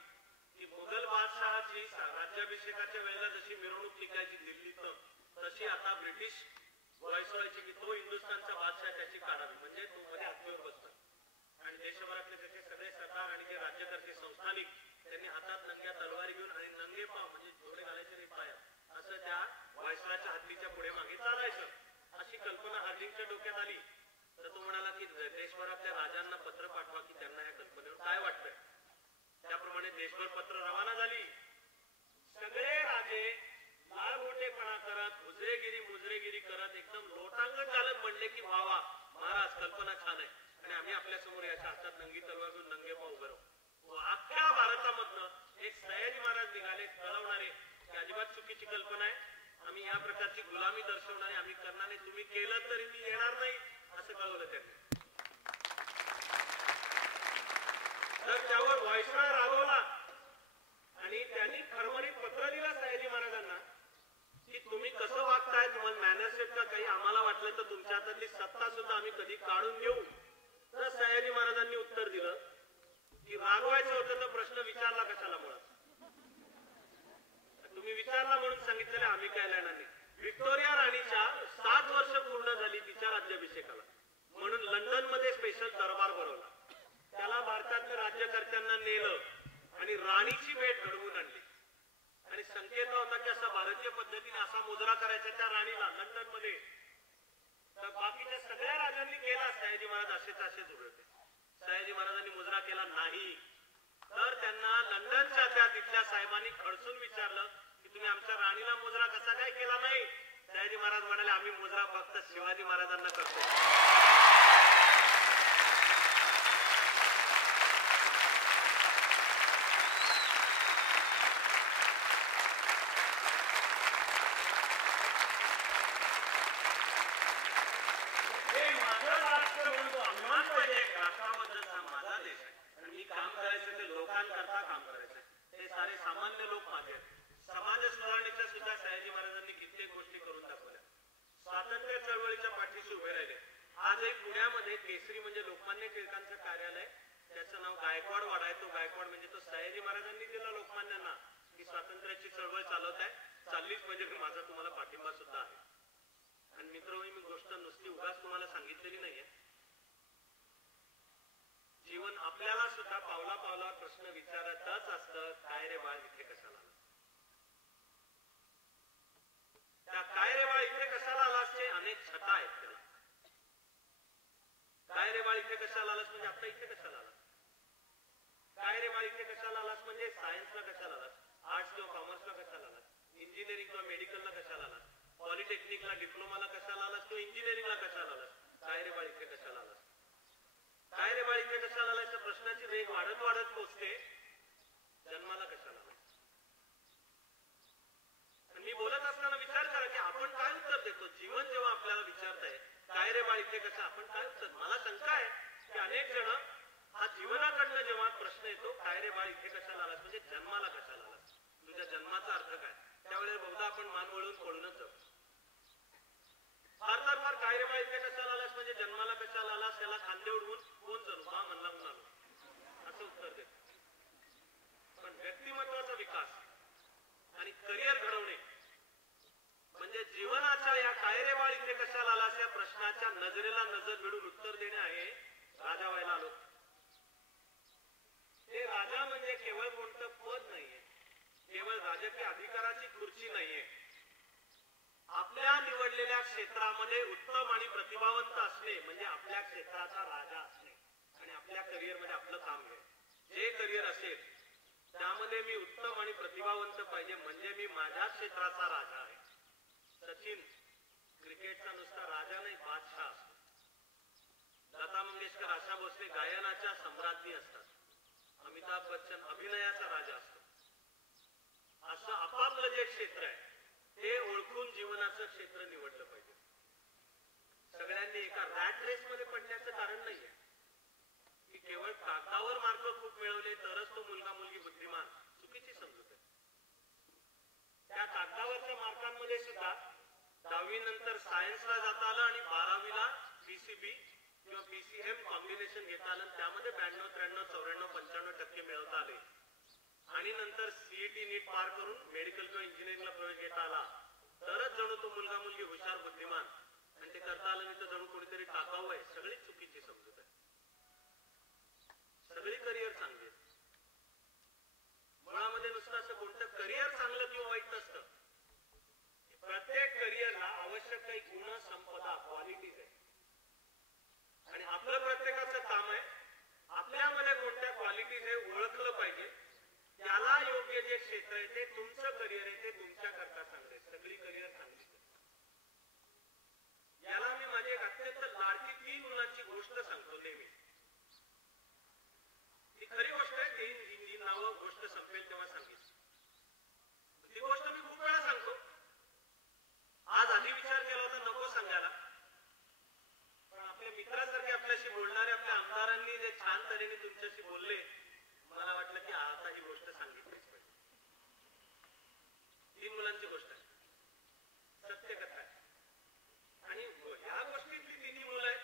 की मुघल बादशहाची राज्याभिषेकाच्या वेळेला जशी मिरवणूक निघायची दिल्लीतनं तशी आता ब्रिटिश व्हायसरॉयची की तो हिंदुस्थानचा बादशाह त्याची काढावी. म्हणजे तो मध्ये हातवर बसतात आणि देशभरातले त्याचे सगळे सरदार आणि जे राज्यकर्ते संस्थानिक त्यांनी हातात नंग्या तलवारी घेऊन आणि नंगे पाव म्हणजे जोडे घालायचे नाही पाया असं त्या व्हायसरॉयच्या हत्तीच्या पुढे मागे चालायचं. अशी कल्पना हार्दिकच्या डोक्यात आली तर तो म्हणाला की देशभरातल्या राजांना पत्र पाठवा की त्यांना या कल्पनेवर काय वाटतंय. त्याप्रमाणे देशभर पत्र रवाना झाली. सगळे राजे लालगोटेपणा करत मुजरेगिरी करत एकदम लोटांगण घालत म्हणले की वा वा महाराज कल्पना छान आहे आणि आम्ही आपल्या समोर याच्या हातात नंगी तलवार घेऊन नंगे पाव उभे राहू. अख्ख्या भारतामधनं एक सयाजी महाराज निघाले कळवणारे की अजिबात चुकीची कल्पना आहे, आम्ही या प्रकारची गुलामी दर्शवणारे आम्ही करणार नाही, तुम्ही केलं तरी मी येणार नाही असं कळवलं त्यांनी. तर त्यावर व्हाईसरॉय रागवला आणि त्यांनी खरमरीत पत्र दिलं सयाजी महाराजांना की तुम्ही कसं वागताय, तुम्हाला मॅनर्स आहेत का काही, आम्हाला वाटलं तर तुमच्या हातातली सत्ता सुद्धा आम्ही कधी काढून घेऊ. तर सयाजी महाराजांनी उत्तर दिलं की रागवायचं होतं तर प्रश्न विचारला कशाला मुळात, तुम्ही विचारला म्हणून सांगितलेलं आम्ही काय लेणार नाही. व्हिक्टोरिया राणीच्या 7 वर्ष पूर्ण झाली तिच्या राज्याभिषेकाला म्हणून लंडन मध्ये स्पेशल दरबार भरवला. त्याला भारतातल्या राज्यकर्त्यांना नेलं आणि राणीची भेट घडवून आणली आणि संकेत होता की असा भारतीय पद्धतीने असा मुजरा करायचा त्या राणीला लंडन मध्ये. तर बाकीच्या सगळ्या राजांनी केला, सयाजी महाराज असेच उभे होते. सयाजी महाराजांनी मुजरा केला नाही. तर त्यांना लंडनच्या त्या तिथल्या साहेबांनी खडसून विचारलं की तुम्ही आमच्या राणीला मुजरा कसा काय केला नाही. सयाजी महाराज म्हणाले आम्ही मुजरा फक्त शिवाजी महाराजांना करतो. पुण्यामध्ये केसरी म्हणजे लोकमान्य टिळकांचं कार्यालय, त्याचं नाव गायकवाड वाडा आहे. तो गायकवाड म्हणजे तो सयाजी महाराजांनी दिला लोकमान्यांना की स्वातंत्र्याची चळवळ चालवत आहे, चाललीच म्हणजे माझा तुम्हाला पाठिंबा सुद्धा आहे. आणि मित्रमंडळी मी गोष्ट नुसती उगाच तुम्हाला सांगितलेली नाहीये. जीवन आपल्याला सुद्धा पावला पावला प्रश्न विचारतच असतं, काय रे बाळ इथे कशाला आला, त्या काय रे बाळ इथे कशाला आलासचे अनेक छटा आहेत त्याला. काय रे बाळ इथे कशाला आलास म्हणजे आता इथे कशाला आलास, काय रे बाळ इथे कशाला आलास म्हणजे सायन्सला कशाला आलास, आर्ट्स किंवा कॉमर्सला कशाला आलास, इंजिनिअरिंग किंवा मेडिकलला कशाला आलास, पॉलिटेक्निकला डिप्लोमाला कशाला आलास किंवा इंजिनिअरिंगला कशाला आलास, काय रे बाळ इथे कशाला आलास. काय रे बाळ इथे कशाला आलास प्रश्नाची रेघ वाढत वाढत पोहोचते जन्माला कशाला आलास. मी बोलत असताना विचार करा की आपण काय उत्तर देतो. जीवन जेव्हा आपल्याला विचारताय काय रे बाळ इथे कसं, आपण काय उत्तर. मला शंका आहे की अनेक जण हा जीवनाकडनं जेव्हा प्रश्न येतो काय रे बाळ इथे कशाला आलास म्हणजे जन्माला कशाला आलास, तुझ्या जन्माचा अर्थ काय, त्यावेळेस बहुधा आपण मान वळून पळूनच जाऊ. फार तर फार काय रे बाळ इथे कशाला आलास म्हणजे जन्माला कशाला आलास, त्याला खांदे उडवून कोण जणू बा म्हणला म्हणून आलो असं उत्तर देतो. पण व्यक्तिमत्वाचा विकास आणि करिअर घडवणे म्हणजे जीवनाच्या या काय रे बाळ इथे कशाला आलास या प्रश्नाच्या नजरेला नजर भिडून उत्तर देणे आहे राजा व्हायला आलो. ते राजा म्हणजे केवळ कोणतं पद नाहीये, केवळ राजकीय अधिकाराची खुर्ची नाहीये. आपल्या निवडलेल्या क्षेत्रामध्ये उत्तम आणि प्रतिभावंत असणे म्हणजे आपल्या क्षेत्राचा राजा असणे आणि आपल्या करिअर मध्ये आपलं काम घ्यायचं. जे करिअर असेल त्यामध्ये मी उत्तम आणि प्रतिभावंत पाहिजे म्हणजे मी माझ्या क्षेत्राचा राजा आहे. सचिन क्रिकेटचा नुसता राजा नाही बादशाह असतो. लता मंगेशकर, आशा भोसले गायनाच्या सम्राज्ञी असतात. अमिताभ बच्चन अभिनयाचा राजा असतो. असं आपापलं जे क्षेत्र आहे ते ओळखून जीवनाचं क्षेत्र निवडलं पाहिजे. सगळ्यांनी एका रॅट रेस मध्ये पडण्याचं कारण नाहीये की केवळ कागदावर मार्क खूप मिळवले तरच तो मुलगा मुलगी बुद्धिमान, चुकीची समजूत आहे. त्या कागदावरच्या मार्कांमध्ये सुद्धा 10वी नंतर सायन्सला जाता आलं आणि 12वीला पीसीबी किंवा पीसीएम कॉम्बिनेशन घेता आलं, त्यामध्ये 92, 93, 94, 95% मिळवता आले आणि नंतर सीईटी नीट पार करून मेडिकल किंवा इंजिनिअरिंगला प्रवेश घेता आला तरच जणू तो मुलगा मुलगी हुशार बुद्धिमान, आणि ते करता आलं नाही तर जणू कोणीतरी टाकाऊ आहे. सगळी चुकीची समजूत आहे. सगळी करिअर चांगली आहे. मुळामध्ये नुसतं असं कोणतं करिअर चांगलं किंवा वाईट नसतं. प्रत्येक करिअरला आवश्यक काही गुण संपदा क्वालिटीज आहे आणि आपलं प्रत्येकाचं काम आहे आपल्यामध्ये कोणत्या क्वालिटीज आहे ओळखलं पाहिजे त्याला योग्य जे क्षेत्र आहे ते तुमचं करिअर आहे ते तुमच्या करता चांगले सगळी करिअर चांगली याला मी माझी एक अत्यंत लाडकी 3 मुलांची गोष्ट सांगतो नेहमी ती खरी गोष्ट आहे ती नावं गोष्ट संपेल तेव्हा सांगितली ती गोष्ट मी खूप वेळा सांगतो आज आधी विचार केला होता नको सांगायला पण आपल्या मित्रासारखे आपल्याशी बोलणारे आपल्या आमदारांनी जे छान तऱ्हेने तुमच्याशी बोलले मला वाटलं की आता ही गोष्ट सांगितलीच पाहिजे 3 मुलांची गोष्ट आहे सत्य कथा आहे आणि या गोष्टीतली 3 मुलं आहेत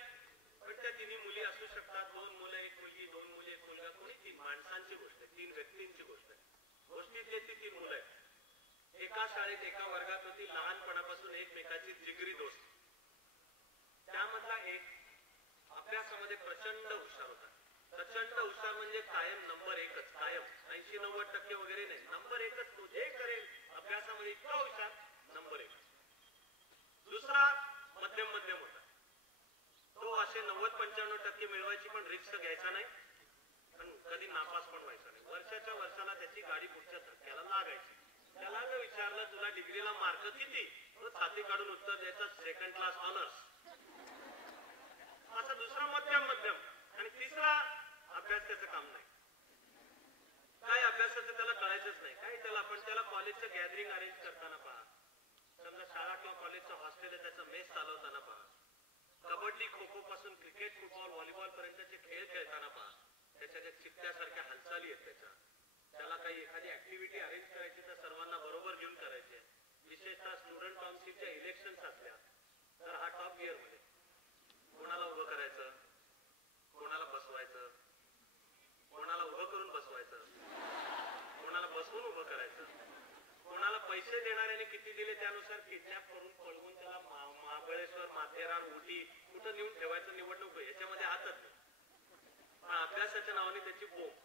पण त्या 3 मुली असू शकतात 2 मुलं 1 मुलगी 2 मुली 1 मुलगा कोणी 3 माणसांची गोष्ट आहे 3 व्यक्तींची गोष्ट आहे गोष्टीतली ती 3 मुलं आहेत एका शाळेत एका वर्गात होती लहानपणापासून एकमेकाची जिगरी दोस्त त्यामधला एक अभ्यासामध्ये प्रचंड हुशार होता प्रचंड हुशार म्हणजे कायम नंबर 1च कायम 80-90% वगैरे नाही नंबर 1च तो जे करेल अभ्यासामध्ये इतका हुशार नंबर 1 दुसरा मध्यम होता तो असे 90-95% मिळवायची पण रिस्क घ्यायचा नाही पण कधी नापास पण व्हायचा नाही वर्षाच्या वर्षाला त्याची गाडी पुढच्या धक्क्याला लागायची त्याला जर विचारलं तुला डिग्रीला मार्क किती तो छाती काढून उत्तर द्यायचा 2nd क्लास ऑनर्स असा दुसरा मध्यम आणि तिसरा अभ्यास त्याचं काम नाही काय अभ्यासाचं त्याला कळायचंच नाही काय त्याला आपण त्याला कॉलेजचं गॅदरिंग अरेंज करताना पहा समजा शाळा किंवा कॉलेजचं हॉस्टेल आहे त्याचं मेस चालवताना पहा कबड्डी खो खो पासून क्रिकेट फुटबॉल व्हॉलीबॉल पर्यंतचे खेळ खेळताना पहा त्याच्या ज्या चित्त्यासारख्या हालचाली आहेत त्याला काही एखादी ऍक्टिव्हिटी अरेंज करायची तर सर्वांना बरोबर घेऊन करायचे विशेषतः स्टुडंट काउन्सिलच्या इलेक्शन्स असल्या तर हा टॉप गिअर मध्ये कोणाला उभं करायचं कोणाला बसवायचं कोणाला उभं करून बसवायचं कोणाला बसवून उभं करायचं कोणाला पैसे देणाऱ्याने किती दिले त्यानुसार किडनॅप करून पळवून त्याला महाबळेश्वर माथेरान उटी कुठं नेऊन ठेवायचं निवडणूक याच्यामध्ये हातच नाही अभ्यासाच्या नावाने त्याची बोंब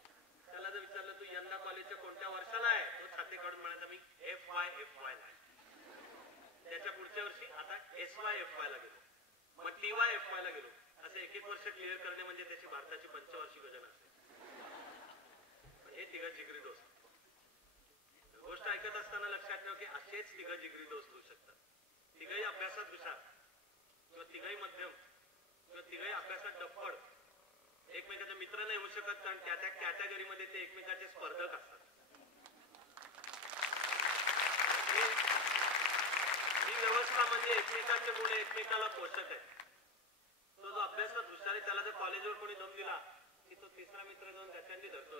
त्याला जर विचारलं तू यंदा कॉलेजच्या कोणत्या वर्षाला आहे तो छाती काढून म्हणायचा मी FY ला त्याच्या पुढच्या वर्षी आता SY ला गेलो मग TY ला गेलो असं 1-1 वर्ष क्लिअर करणे म्हणजे त्याची भारताची पंचवार्षिक योजना असेल हे 3 जिगरी दोस्त गोष्ट ऐकत असताना लक्षात ठेवा की असेच 3 जिगरी दोस्त होऊ शकतात 3 अभ्यासात हुशार किंवा 3 मध्यम किंवा 3 अभ्यासात डप्पड एकमेकाचे मित्र नाही होऊ शकत कारण त्या कॅटेगरीमध्ये ते एकमेकाचे स्पर्धक असतात ही व्यवस्था म्हणजे एकमेकाचे गुण एकमेकाला पोषक आहे तो जो अभ्यासात हुशार आहे त्याला जर कॉलेजवर कोणी दम दिला की तो तिसरा मित्र जाऊन त्याच्यानी धरतो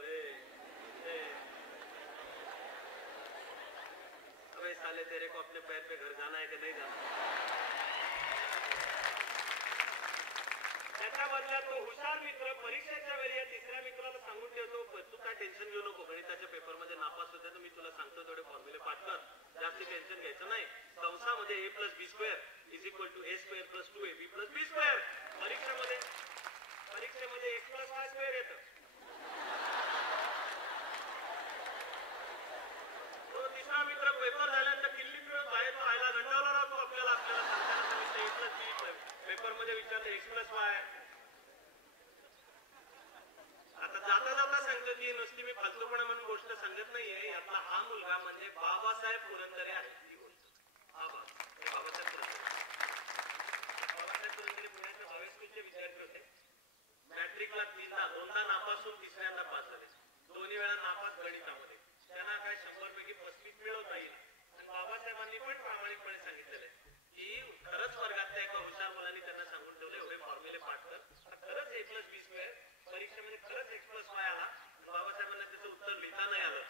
अबे साले तेरे को अपने पैर पे घर जाना है कि नहीं जाना त्याच्या बदल्यात तो हुशार मित्र परीक्षेच्या वेळी या तिसऱ्या मित्राला सांगून ठेवतो तू काय टेन्शन घेऊ नको गणिताच्या पेपर मध्ये नापास होते तर मी तुला सांगतो तेवढे फॉर्म्युले पाठ कर जास्त टेन्शन घ्यायचं नाही कंसामध्ये A+B² = A² + 2AB + B². परीक्षेमध्ये X+Y² येतं तो तिसरा मित्र पेपर झाल्यानंतर किल्ली मिळून बाहेर पाहायला गंडावला राहतो आपल्याला सांगताना A+B पेपर मध्ये विचारलं X+Y आता जाता सांगतो की नुसती मी फालतूपणा म्हणून गोष्ट सांगत नाहीये यातला हा मुलगा म्हणजे बाबासाहेब पुरंदरे आहे ही गोष्ट बाबासाहेब पुरंदरे पुण्याच्या 22वीचे विद्यार्थी होते मॅट्रिकला 2दा नापास होऊन 3ऱ्यांदा पास झाले 2 वेळा नापास गणितामध्ये त्यांना काय 100 पैकी 35 मिळवता येईल आणि बाबासाहेबांनी पण प्रामाणिकपणे सांगितलेलं आहे की खरंच वर्गातल्या एका हुशार मुलांनी त्यांना सांगून ठेवले एवढे फॉर्म्युले पाठ कर खरंच A+B² परीक्षेमध्ये खरंच X+Y आला बाबासाहेबांना त्याचं उत्तर लिहिता नाही आलं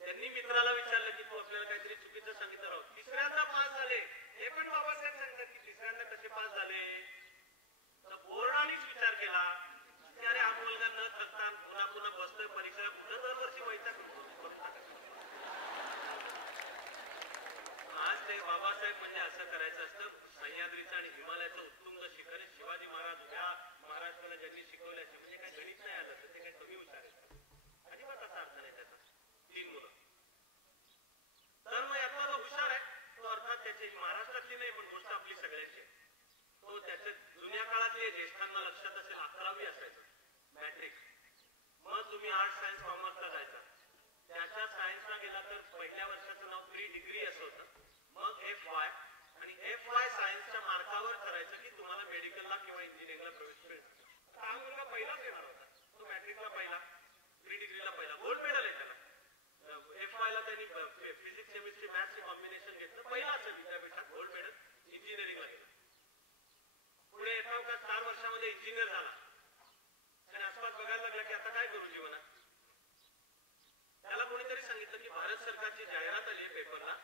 त्यांनी मित्राला विचारलं की तू आपल्याला काहीतरी चुकीचं सांगितलं राहू 3ऱ्यांदा पास झाले हे पण बाबासाहेब सांगतात की 3ऱ्यांदा कसे पास झाले तर बोर्डानेच विचार केला की अरे हा मुलगा न थकता पुन्हा बसतोय परीक्षा कुठं दरवर्षी व्हायचा आज ते बाबासाहेब म्हणजे असं करायचं असतं सह्याद्रीचं आणि हिमालयाचं उत्तुंग शिखर शिवाजी महाराज उभ्या महाराष्ट्राला ज्यांनी शिकवल्याचे म्हणजे काही गणित नाही आलं तर ते काही कमी हुशार आहे अजिबात असा अर्थ नाही त्याचा 3 मुलं तर मग यातला जो हुशार आहे तो अर्थात त्याची महाराष्ट्रातली नाही पण गोष्ट आपली सगळ्यांची आहे. तो त्याच्या जुन्या काळातले ज्येष्ठांना लक्षात असेल 11वी असायचं मॅट्रिक. मग तुम्ही आर्ट सायन्स कॉमर्सला जायचा. त्याच्या सायन्सला गेला तर पहिल्या वर्षाचं नाव प्री डिग्री असं होतं. मग FY आणि FY सायन्सच्या मार्कावर ठरायचं की तुम्हाला मेडिकलला किंवा इंजिनिअरिंगला प्रवेश मिळेल. हा मुलगा पहिलाच येणार होता. तो मॅट्रिकला पहिला, प्री डिग्रीला पहिला, गोल्ड मेडल आहे त्याला. FY ला त्यांनी फिजिक्स केमिस्ट्री मॅथ्सचे कॉम्बिनेशन घेतलं, पहिला असेल विद्यापीठात गोल्ड मेडल. इंजिनिअरिंगला गेला. पुढे येता का 4 वर्षामध्ये इंजिनियर झाला आणि आसपास बघायला लागला की आता काय करू जीवनात. त्याला कोणीतरी सांगितलं की भारत सरकारची जाहिरात आली आहे पेपरला,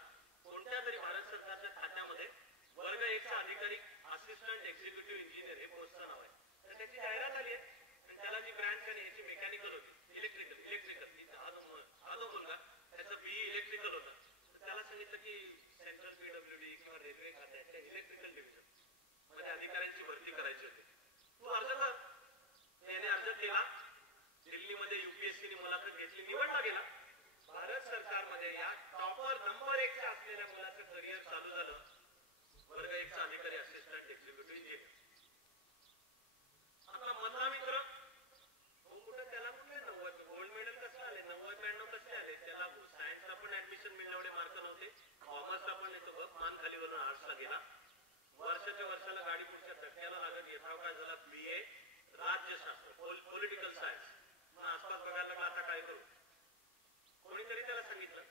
कोणत्या तरी भारत सरकारच्या खात्यामध्ये वर्ग 1 चा अधिकारी असिस्टंट एक्झिक्युटिव्ह इंजिनियर हे पोस्टचं नाव आहे. तर त्याची जाहिरात आली आहे आणि त्याला जी ब्रँच आणि याची मेकॅनिकल होती, इलेक्ट्रिकल हा जो मुलगा त्याचं BE इलेक्ट्रिकल होतं. तर त्याला सांगितलं की सेंट्रल PWD किंवा रेल्वे खात्याच्या इलेक्ट्रिकल डिव्हिजन मध्ये अधिकाऱ्यांची भरती करायची होती, तू अर्ज कर. त्याने अर्ज केला. दिल्लीमध्ये UPSC ने मुलाखत घेतली, निवडला गेला. भारत सरकारमध्ये या टॉपर नंबर 1 च्या असलेल्या मुलाचं करिअर चालू झालं. वर्ग 1 चा अधिकारी असिस्टंट एक्झिक्युटिव्ह इंजिनियर. आपला मधला मित्र कुठं, त्याला कुठले 90 गोल्ड मेडल कसं आले, 90-92 कसे आले. त्याला सायन्सला पण ऍडमिशन मिळणे एवढे मार्क नव्हते, कॉमर्सला पण येतो बघ, मान खालीवरून आर्ट्सला गेला. वर्षाच्या वर्षाला गाडी पुढच्या धक्क्याला लागत येताव काय झाला BA राज्यशास्त्र पॉलिटिकल सायन्स. मग आसपास बघायला लागला आता काय करू. कोणीतरी त्याला सांगितलं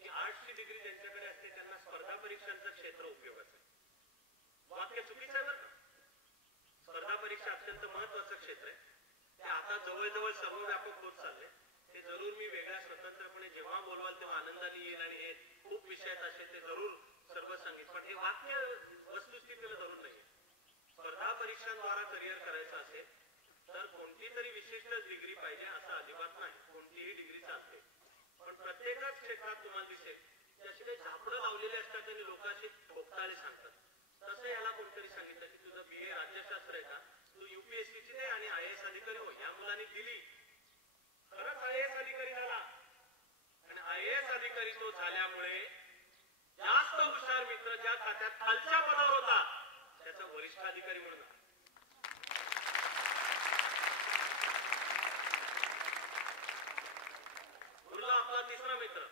की आर्ट्सची डिग्री ज्यांच्याकडे असते त्यांना स्पर्धा परीक्षांचं क्षेत्र उपयोगाचं आहे. वाक्य चुकीचं आहे बरं. स्पर्धा परीक्षा अत्यंत महत्वाचं क्षेत्र आहे. ते आता जवळजवळ सर्वव्यापक होत चालले. ते जरूर मी वेगळ्या स्वतंत्रपणे जेव्हा बोलवाल तेव्हा आनंदाने येईल आणि हे खूप विषय असे ते जरूर सर्व सांगित. पण हे वाक्य वस्तुस्थितीला धरून नाहीये. स्पर्धा परीक्षांद्वारा करिअर करायचं असेल तर कोणती तरी विशिष्ट डिग्री पाहिजे असं अजिबात नाही. कोणतीही डिग्री चालते. पण प्रत्येकच क्षेत्रात तुम्हाला दिसेल की अशी काही झापडं लावलेली असतात आणि लोक असे ठोकताळे सांगतात. तसं याला कोणतरी सांगितलं की तुझं BA राज्यशास्त्र आहे का, तू UPSC ची दे आणि IAS अधिकारी हो. या मुलाने दिली, खरंच IAS अधिकारी झाला. आणि IAS अधिकारी तो झाल्यामुळे जास्त हुशार मित्र ज्या खात्यात खालच्या पदावर होता त्याचा वरिष्ठ अधिकारी म्हणून. मुलगा आपला तिसरा मित्र,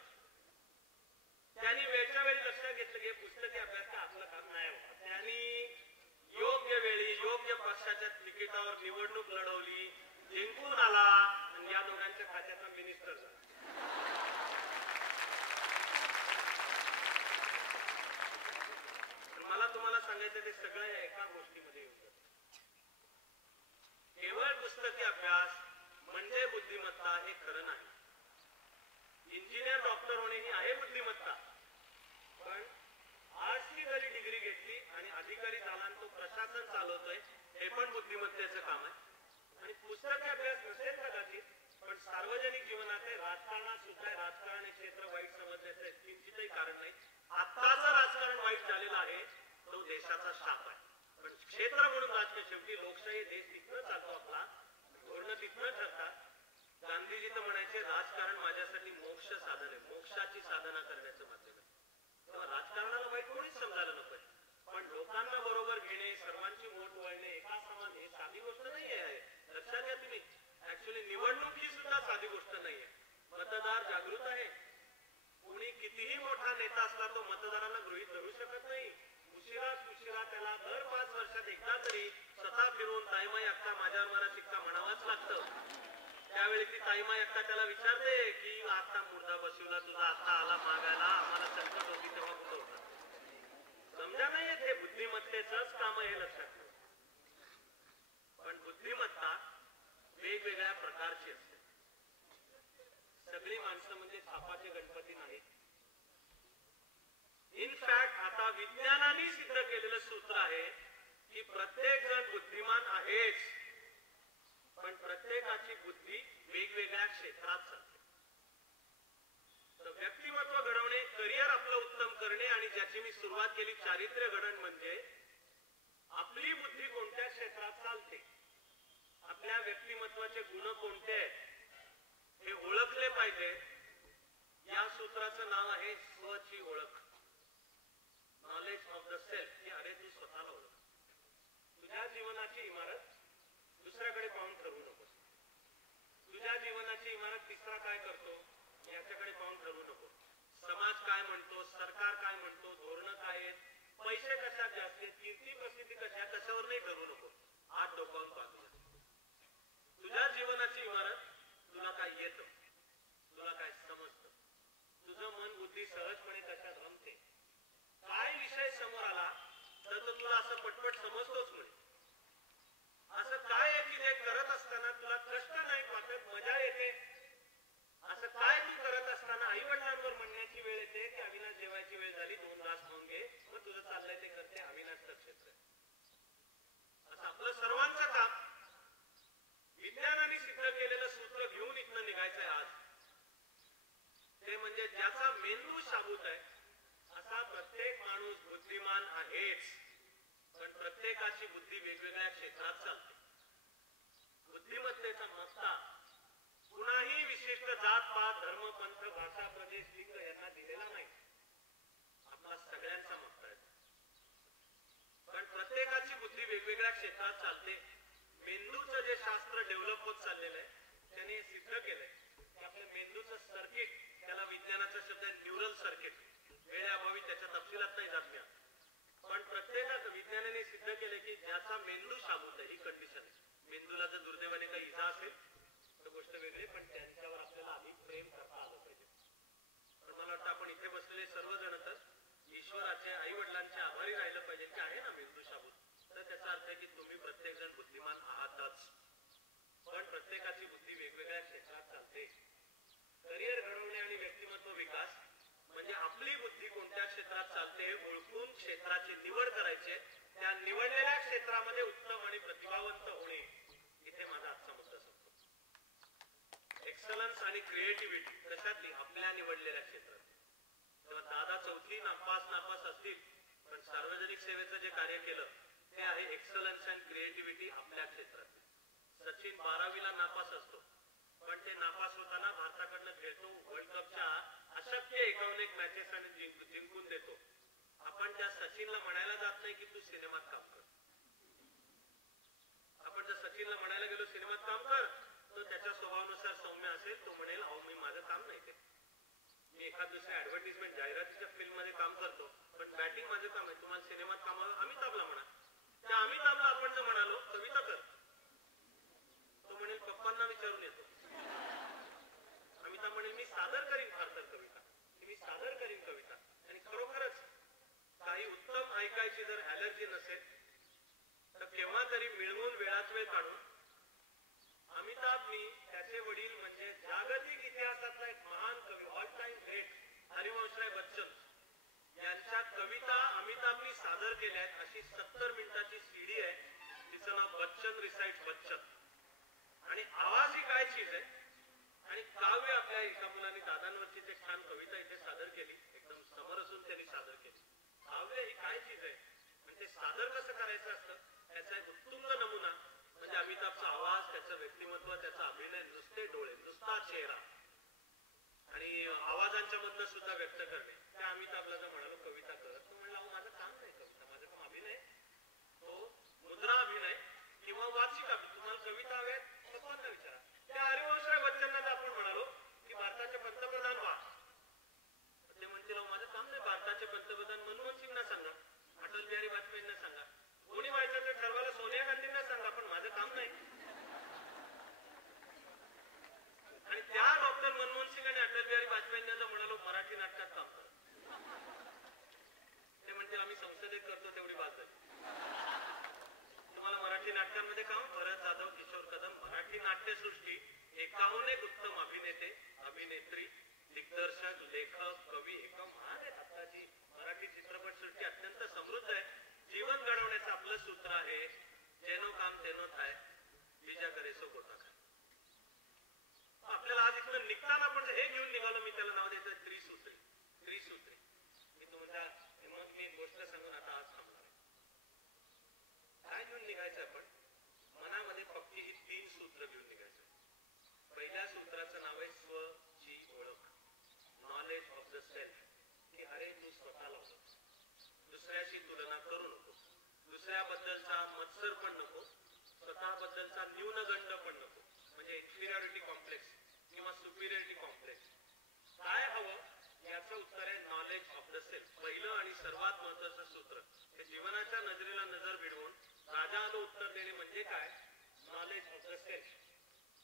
त्यांनी वेळच्या वेळी लक्षात घेतलं की पुस्तकी अभ्यास का आपलं काम नाही होत. त्यांनी योग्य वेळी योग्य पक्षाच्या तिकिटावर निवडणूक लढवली, जिंकून आला आणि या दोघांच्या खात्याचा मिनिस्टर झाला. मला तुम्हाला सांगायचं ते सगळं एका गोष्टीमध्ये येऊन जातं. केवळ पुस्तकी अभ्यास म्हणजे बुद्धिमत्ता हे खरं नाही. इंजिनियर डॉक्टर होणे ही आहे बुद्धिमत्ता. पण आर्ट्सची जरी डिग्री घेतली आणि अधिकारी झाला आणि तो प्रशासन चालवतोय हे पण बुद्धिमत्तेचं काम आहे. आणि पुस्तकी अभ्यास नसेल कदाचित पण सार्वजनिक जीवनात राजकारणात सुद्धा राजकारण हे क्षेत्र वाईट समजण्याचं किंचितही कारण नाही. आत्ताचं राजकारण वाईट झालेलं आहे तो देशाचा शाप आहे. पण क्षेत्र म्हणून राजकीय शेवटी लोकशाही देश तिथनं चालतो आपला, धोरणं तिथनं ठरतात. गांधीजी तर म्हणायचे राजकारण माझ्यासाठी मोक्ष साधन आहे, मोक्षाची साधना करण्याचं माध्यम आहे. तेव्हा राजकारणाला वाईट कोणीच समजायला नकोय. पण लोकांना बरोबर घेणे, सर्वांची मोठ वळणे, एका समान हे साधी गोष्ट नाही आहे. लक्षात घ्या तुम्ही. ऍक्च्युअली निवडणूक ही सुद्धा साधी गोष्ट नाहीये. मतदार जागृत आहे. कोणी कितीही मोठा नेता असला तो मतदारांना गृहीत धरू शकत नाही. उशिरा त्याला दर 5 वर्षात एकदा तरी स्वतः फिरून ताईमाई अक्का माझ्यावर मला शिक्का म्हणावाच लागतं. त्यावेळी ती ताईमाई अक्का त्याला विचारते की आता मुर्दा बसवला तुझा, आता आला मागायला, आम्हाला संकट होती तेव्हा कुठं होता. समजा नाही हे बुद्धिमत्तेचंच काम हे लक्षात ठेवा. पण बुद्धिमत्ता वेगवेगळ्या प्रकारची असते. सगळी माणसं म्हणजे छापाचे गणपती नाहीत. इनफॅक्ट आता विज्ञानाने सिद्ध केलेलं सूत्र आहे की प्रत्येक जण बुद्धिमान आहेच, पण प्रत्येकाची बुद्धी वेगवेगळ्या क्षेत्रात चालते. व्यक्तिमत्व घडवणे, करिअर आपलं उत्तम करणे आणि ज्याची मी सुरुवात केली चारित्र्य घडण म्हणजे आपली बुद्धी कोणत्या क्षेत्रात चालते, आपल्या व्यक्तिमत्वाचे गुण कोणते आहेत हे ओळखले पाहिजे. या सूत्राचं नाव आहे स्वची ओळख. नॉलेज ऑफ द सेल्फ की अरे तू स्वतःला ओळख. तुझ्या जीवनाची इमारत दुसऱ्याकडे पाहून ठरवू नकोस. तुझ्या जीवनाची इमारत तिसरा काय करतो याच्याकडे पाहून ठरवू नको. समाज काय म्हणतो, सरकार काय म्हणतो, धोरणं काय आहेत, पैसे कशात जास्त आहेत, कीर्ती प्रसिद्धी कशा कशावर नाही ठरवू नको. हात डोकावून पाहतो. तुझ्या जीवनाची इमारत तुला काय येतं, तुला काय समजतं, तुझं मन बुद्धी सहजपणे कशात रमते, काय विषय समोर आला तर तो तुला असं पटपट समजतोच म्हणे. असं काय आहे की जे करत असताना तुला कष्ट नाही वाटत, मजा येते. असं काय तू करत असताना आई वडिलांवर म्हणण्याची वेळ येते की अविनाश जेवायची वेळ झाली, 2 ग्लास खाऊन घे, मग तुझं चाललंय ते करते, अविनाशचं क्षेत्र. असं आपलं सर्वांचं काम विज्ञानाने सिद्ध केलेलं सूत्र घेऊन इथनं निघायचंय आज. ते म्हणजे ज्याचा मेंदू शाबूत आहे असा प्रत्येक माणूस बुद्धिमान आहेच, पण प्रत्येकाची बुद्धी वेगवेगळ्या क्षेत्रात चालते. बुद्धिमत्तेचा मत्ता कुणाही विशिष्ट जात पात धर्म पंथ भाषा प्रदेश लिंग यांना दिलेला नाही. आपला सगळ्यांचा मत्ता आहे, पण प्रत्येकाची बुद्धी वेगवेगळ्या क्षेत्रात चालते. मेंदूचं जे शास्त्र डेव्हलप होत चाललेलं आहे त्याने सिद्ध केलंय की आपल्या मेंदूचं सर्किट, त्याला विज्ञानाचा शब्द आहे न्यूरल सर्किट, वेळेअभावी त्याच्या तपशिलात नाही जात मी, पण प्रत्येकाचं विज्ञानाने सिद्ध केले की ज्याचा मेंदू शाबूत आहे, ही कंडिशन आहे. मेंदूला जर दुर्दैवाने काही इजा असेल तर गोष्ट वेगळी, पण त्यांच्यावर आपल्याला अधिक प्रेम करता आलं पाहिजे. पण मला वाटतं आपण इथे बसलेले सर्वजण तर ईश्वराचे आई वडिलांचे आभारी राहिलं पाहिजे की आहे ना मेंदू शाबूत. तर त्याचा अर्थ आहे की तुम्ही प्रत्येक जण बुद्धिमान आहातच, पण प्रत्येकाची बुद्धी वेगवेगळ्या क्षेत्रात चालते. करिअर घडवणे आणि व्यक्तिमत्व विकास म्हणजे आपली बुद्धी कोणत्या क्षेत्रात चालते हे ओळखून क्षेत्राची निवड करायची, त्या निवडलेल्या क्षेत्रामध्ये उत्तम आणि प्रतिभावंत होणे. इथे माझा आजचा मुद्दा संपतो. एक्सलन्स आणि क्रिएटिव्हिटी कशातली, आपल्या निवडलेल्या क्षेत्रात. तेव्हा दादा चौथी नापास असतील, पण सार्वजनिक सेवेचं जे कार्य केलं ते आहे एक्सलन्स अँड क्रिएटिव्हिटी आपल्या क्षेत्रात. सचिन 12वीला नापास असतो, पण ते नापास होताना भारताकडनं खेळतो, वर्ल्ड कपच्या अशक्य 51 मॅचेस आणि जिंकून देतो. आपण त्या सचिनला म्हणायला जात नाही की तू सिनेमात काम कर. आपण जर सचिनला म्हणायला गेलो सिनेमात काम कर, तर त्याच्या स्वभावानुसार सौम्य असेल, तो म्हणेल अहो मी माझं काम नाही केलं, मी एखाद दुसऱ्या ऍडव्हर्टिजमेंट जाहिरातीच्या फिल्म मध्ये काम करतो, पण बॅटिंग माझं काम आहे. तुम्हाला सिनेमात काम अमिताभला म्हणा, त्या अमिताभला आपण जर म्हणालो कविता कर, तो म्हणेल पप्पांना विचारून येतो. अमिताभ म्हणेल मी सादर करीन फार तर कविता, मी सादर करीन कविता. आणि खरोखरच काही उत्तम ऐकायची जर ऍलर्जी नसेल तर केव्हा तरी मिळवून वेळात वेळ काढून अमिताभनी त्याचे वडील म्हणजे जागतिक इतिहासातला एक महान कवी, all time great Harivanshrai Bachchan यांच्या कविता अमिताभनी सादर केल्या आहेत. अशी 70 मिनिटाची सीडी आहे, तिचं नाव बच्चन रिसाइट्स बच्चन. आणि आवाज ही काय चीज आहे, आणि काव्य आपल्या एका मुलांनी दादांवरची ते छान कविता इथे सादर केली, एकदम समर असून त्यांनी सादर केली. काव्य ही काय चीज आहे आणि ते सादर कसं करायचं असतं त्याचा एक उत्तुंग नमुना म्हणजे अमिताभचा आवाज, त्याचं व्यक्तिमत्व, त्याचा अभिनय, नुसते डोळे, नुसता चेहरा आणि आवाजांच्या मधनं सुद्धा व्यक्त करणे. त्या अमिताभला जर म्हणालो कविता कर, तो म्हणला माझं काम नाही कविता, माझं काम अभिनय, तो मुद्रा अभिनय किंवा वाचिक अभिनय. तुम्हाला कविता हव्या पप्पांना विचारा. त्या हरिवंशराय बच्चनना जर आपण म्हणालो की भारताचे पंतप्रधान व्हा, ते म्हणतील माझं काम नाही. भारताचे पंतप्रधान मनमोहन सिंगना सांगा, अटल बिहारी वाजपेयींना सांगा, कोणी व्हायचं ते ठरवायला सोनिया गांधींना सांगा, पण माझं काम नाही. आणि त्या डॉक्टर मनमोहन सिंग आणि अटल बिहारी वाजपेयींना जर म्हणालो मराठी नाटकात काम करा, ते म्हणते आम्ही संसदेत करतो तेवढी बात झाली. तुम्हाला मराठी नाटकांमध्ये काम, भरत जाधव, किशोर कदम, मराठी नाट्यसृष्टी 51 उत्तम अभिनेते, अभिनेत्री, दिग्दर्शक, लेखक, कवी एकम महान आहेत. आताची मराठी चित्रपटसृष्टी अत्यंत समृद्ध आहे. जीवन घडवण्याचं आपलं सूत्र आहे जेनो काम तेनो थाय, बीजा करे सो गोटा खाय. आपल्याला आज इथलं निघताना पण हे घेऊन निघालो, मी त्याला नाव द्यायचं त्रिसूत्री. त्रिसूत्री मी तुमच्या मग मी एक गोष्ट सांगून आता आज थांबणार आहे. काय घेऊन निघायचं आपण मनामध्ये फक्त ही 3 सूत्र घेऊन निघायचं. पहिल्या सूत्राचं नाव आहे स्वची ओळख, नॉलेज ऑफ द सेल्फ, की अरे तू स्वतःला ओळख. मत्सर पण नको, स्वतःबद्दलचा न्यूनगंड पण नको, म्हणजे इन्फिरियरिटी कॉम्प्लेक्स किंवा सुपिरियरिटी कॉम्प्लेक्स. काय हवं याचं उत्तर आहे नॉलेज ऑफ द सेल्फ. पहिलं आणि सर्वात महत्वाचं सूत्र हे जीवनाच्या नजरेला नजर भिडवून राजानं उत्तर देणे म्हणजे काय? Knowledge of the self.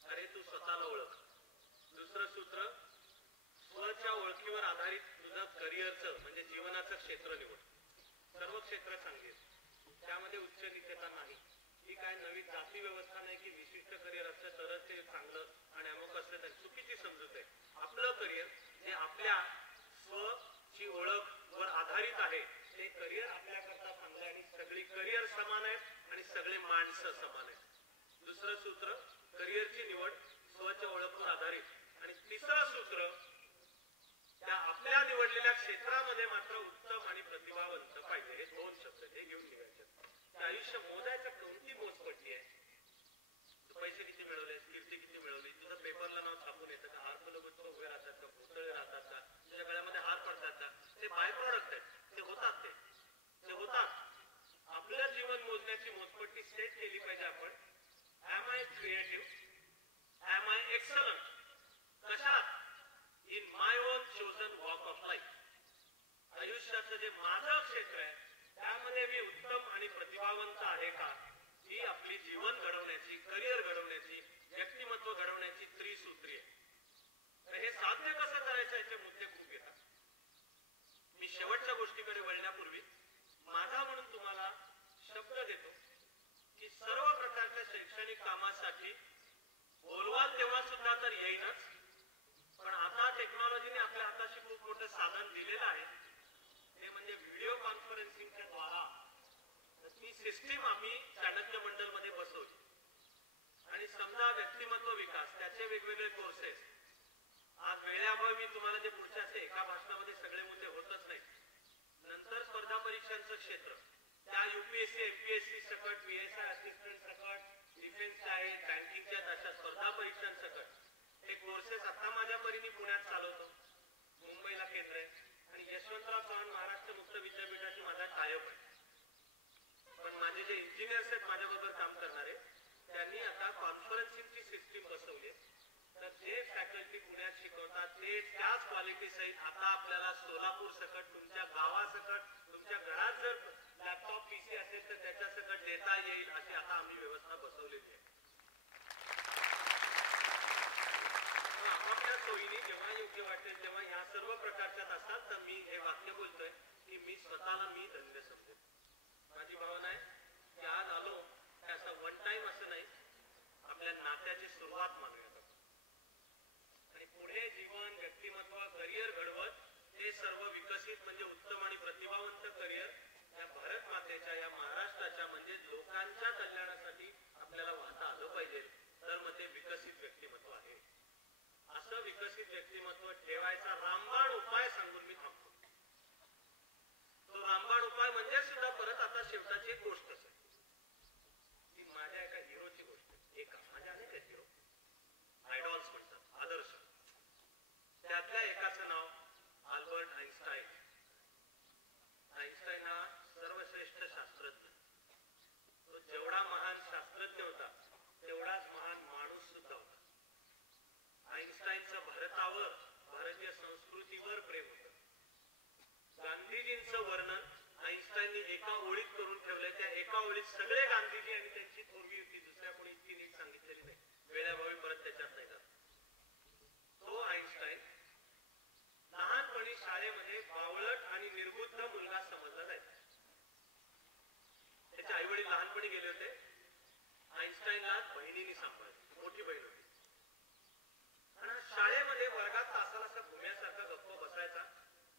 अरे तू स्वतःला ओळख. दुसरं सूत्र, स्वच्या ओळखीवर आधारित तुझं करिअरचं म्हणजे जीवनाचं क्षेत्र निवड. सर्व क्षेत्र चांगली आहेत, त्यामध्ये उच्च नीचता नाही. ही काय नवी जाती व्यवस्था नाही की विशिष्ट करिअर असलं तरच ते चांगलं आणि अमुक असलं तर चुकीची समजूत आहे. आपलं करिअर जे आपल्या स्वची ओळख वर आधारित आहे ते करिअर आपल्याकरता चांगलं आहे आणि सगळी करिअर समान आहेत आणि सगळे माणसं समान आहेत. दुसरं सूत्र, करिअरची निवड स्वच्या ओळखवर आधारित. आणि तिसरं सूत्र, त्या आपल्या निवडलेल्या क्षेत्रामध्ये मात्र उत्तम आणि प्रतिभावंत पाहिजे. हे दोन शब्द हे घेऊन निघायचे. आयुष्य मोजायचं कोणती मोजपट्टी आहे? पैसे किती मिळवले, कीर्ती किती मिळवली, तुझं पेपरला नाव छापून येतं का, हार फुलगुच्छ उभे राहतात का, पुतळे राहतात का, तुझ्या गळ्यामध्ये हार पडतात का, ते बाय प्रॉडक्ट आहेत, ते होतात. ते होतात. आपलं जीवन मोजण्याची मोजपट्टी सेट केली पाहिजे आपण. Am I creative, am I excellent, कशात? In my own chosen walk of life. आयुष्याचं जे माझं क्षेत्र आहे त्यामध्ये मी उत्तम आणि प्रतिभावंत आहे का, ही आपली जीवन घडवण्याची, करिअर घडवण्याची, व्यक्तिमत्व घडवण्याची त्रिसूत्री आहे. हे साध्य कसं करायचं याचे मुद्दे खूप येतात. मी शेवटच्या गोष्टीकडे वळण्यापूर्वी माझा म्हणून तुम्हाला शब्द देतो की सर्व प्रकारच्या शैक्षणिक कामासाठी बोलवाल तेव्हा सुद्धा तर येईनच, पण आता टेक्नॉलॉजीने आपल्या हाताशी खूप मोठं साधन दिलेलं आहे, ते म्हणजे व्हिडिओ कॉन्फरन्सिंगच्या द्वारा ही सिस्टीम आम्ही चाणक्य मंडल मध्ये बसवली. आणि समजा व्यक्तिमत्व विकास, त्याचे वेगवेगळे कोर्सेस. आज वेळेअभावी मी तुम्हाला जे पुढच्या एका भाषणामध्ये सगळे मुद्दे होतच नाही. नंतर स्पर्धा परीक्षांचं क्षेत्र, त्या युपीएससी, एमपीएससी सकट, पीएसआय असिस्टंट सकट, डिफेन्सच्या आहेत, बँकिंगच्या अशा स्पर्धा परीक्षांसकट हे कोर्सेस आता माझ्या परीने पुण्यात चालवतो. मुंबईला केंद्र आहे आणि यशवंतराव चव्हाण महाराष्ट्र मुक्त विद्यापीठाची माझा टायअप आहे. पण माझे जे इंजिनियर्स आहेत माझ्याबरोबर काम करणारे, त्यांनी आता कॉन्फरन्सिंगची सिस्टीम बसवली. तर जे फॅकल्टी पुण्यात शिकवतात ते त्याच क्वालिटी सहित आता आपल्याला सोलापूर सकट, तुमच्या गावासकट, तुमच्या घरात जर लॅपटॉप पीसी असेल तर त्याच्या सकट देता येईल अशी आता आम्ही व्यवस्था बसवलेली आहे. आपापल्या सोयीने जेव्हा योग्य वाटेल तेव्हा ह्या सर्व प्रकारच्यात असतात. तर मी हे वाक्य बोलतोय की मी स्वतःला मी धन्य समजेन. माझी भावना आहे की आज आलो असं वन टाइम असं नाही, आपल्या नात्याची सुरुवात मानूयात आणि पुढे जीवन, व्यक्तिमत्व, करिअर घडवत हे सर्व विकसित म्हणजे उत्तम आणि प्रतिभावंत करिअर या भारत मातेच्या, या महाराष्ट्राच्या म्हणजे लोकांच्या कल्याणासाठी आपल्याला वाहता आलं पाहिजे. तर मग ते विकसित व्यक्तिमत्व आहे. असं विकसित व्यक्तिमत्व ठेवायचा रामबाण उपाय सांगून मी थांबतो. तो रामबाण उपाय म्हणजे सुद्धा परत आता शेवटाची एक गोष्टच आहे. ती माझ्या एका हिरोची गोष्ट आहे. एका माझ्या अनेक आहेत हिरो, आयडॉल्स म्हणतात, आदर्श. त्यातल्या एकाचं नाव अल्बर्ट आइन्स्टाईन. आइन्स्टाईन हा सर्वश्रेष्ठ शास्त्रज्ञ. तो जेवढा महान शास्त्रज्ञ होता तेवढाच महान माणूस सुद्धा होता. आइन्स्टाईनचं भारतावर, भारतीय संस्कृतीवर प्रेम होतं. गांधीजींचं वर्णन आइन्स्टाईनने एका ओळीत करून ठेवलंय. त्या एका ओळीत सगळे गांधीजी आणि त्यांची थोरवी होती, दुसऱ्या कोणी इतकी नीट सांगितलेली नाही. वेळाभावी परत त्याच्यात नाही जात. तो आइन्स्टाईन लहानपणी शाळेमध्ये बावळट आणि निर्बुद्ध मुलगा समजला जायचा. त्याचे आई वडील लहानपणी गेले होते. आइन्स्टाईनला बहिणीने सांभाळली, मोठी बहीण होती. आणि शाळेमध्ये वर्गात तासाला असा घुम्यासारखा गप्प बसायचा,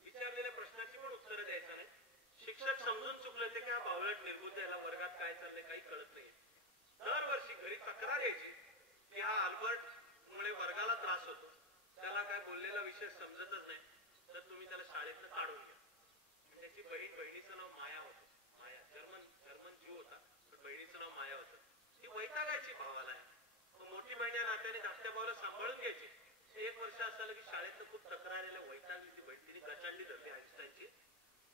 विचारलेल्या प्रश्नाची पण उत्तर द्यायचं नाही. शिक्षक समजून चुकले ते काय बावळट निर्बुद्ध, याला वर्गात काय चाललंय काही कळत नाही. दरवर्षी घरी तक्रार यायची की हा अल्बर्ट मुळे वर्गाला त्रास होतो, त्याला काय बोललेला विषय समजतच नाही, तर तुम्ही त्याला शाळेतनं काढून घ्या. त्याची बहिणीचं नाव माया होतं. माया जर्मन जीव होता, पण बहिणीचं नाव माया होतं. ती वैतागायची भावाला. मोठी बहीण या नात्याने धाकट्या भावाला सांभाळून घ्यायची. 1 वर्ष असं की शाळेतनं खूप तक्रार आलेल्या वैतागली ती बहीण. तिने गचांडी धरली आइन्स्टाईनची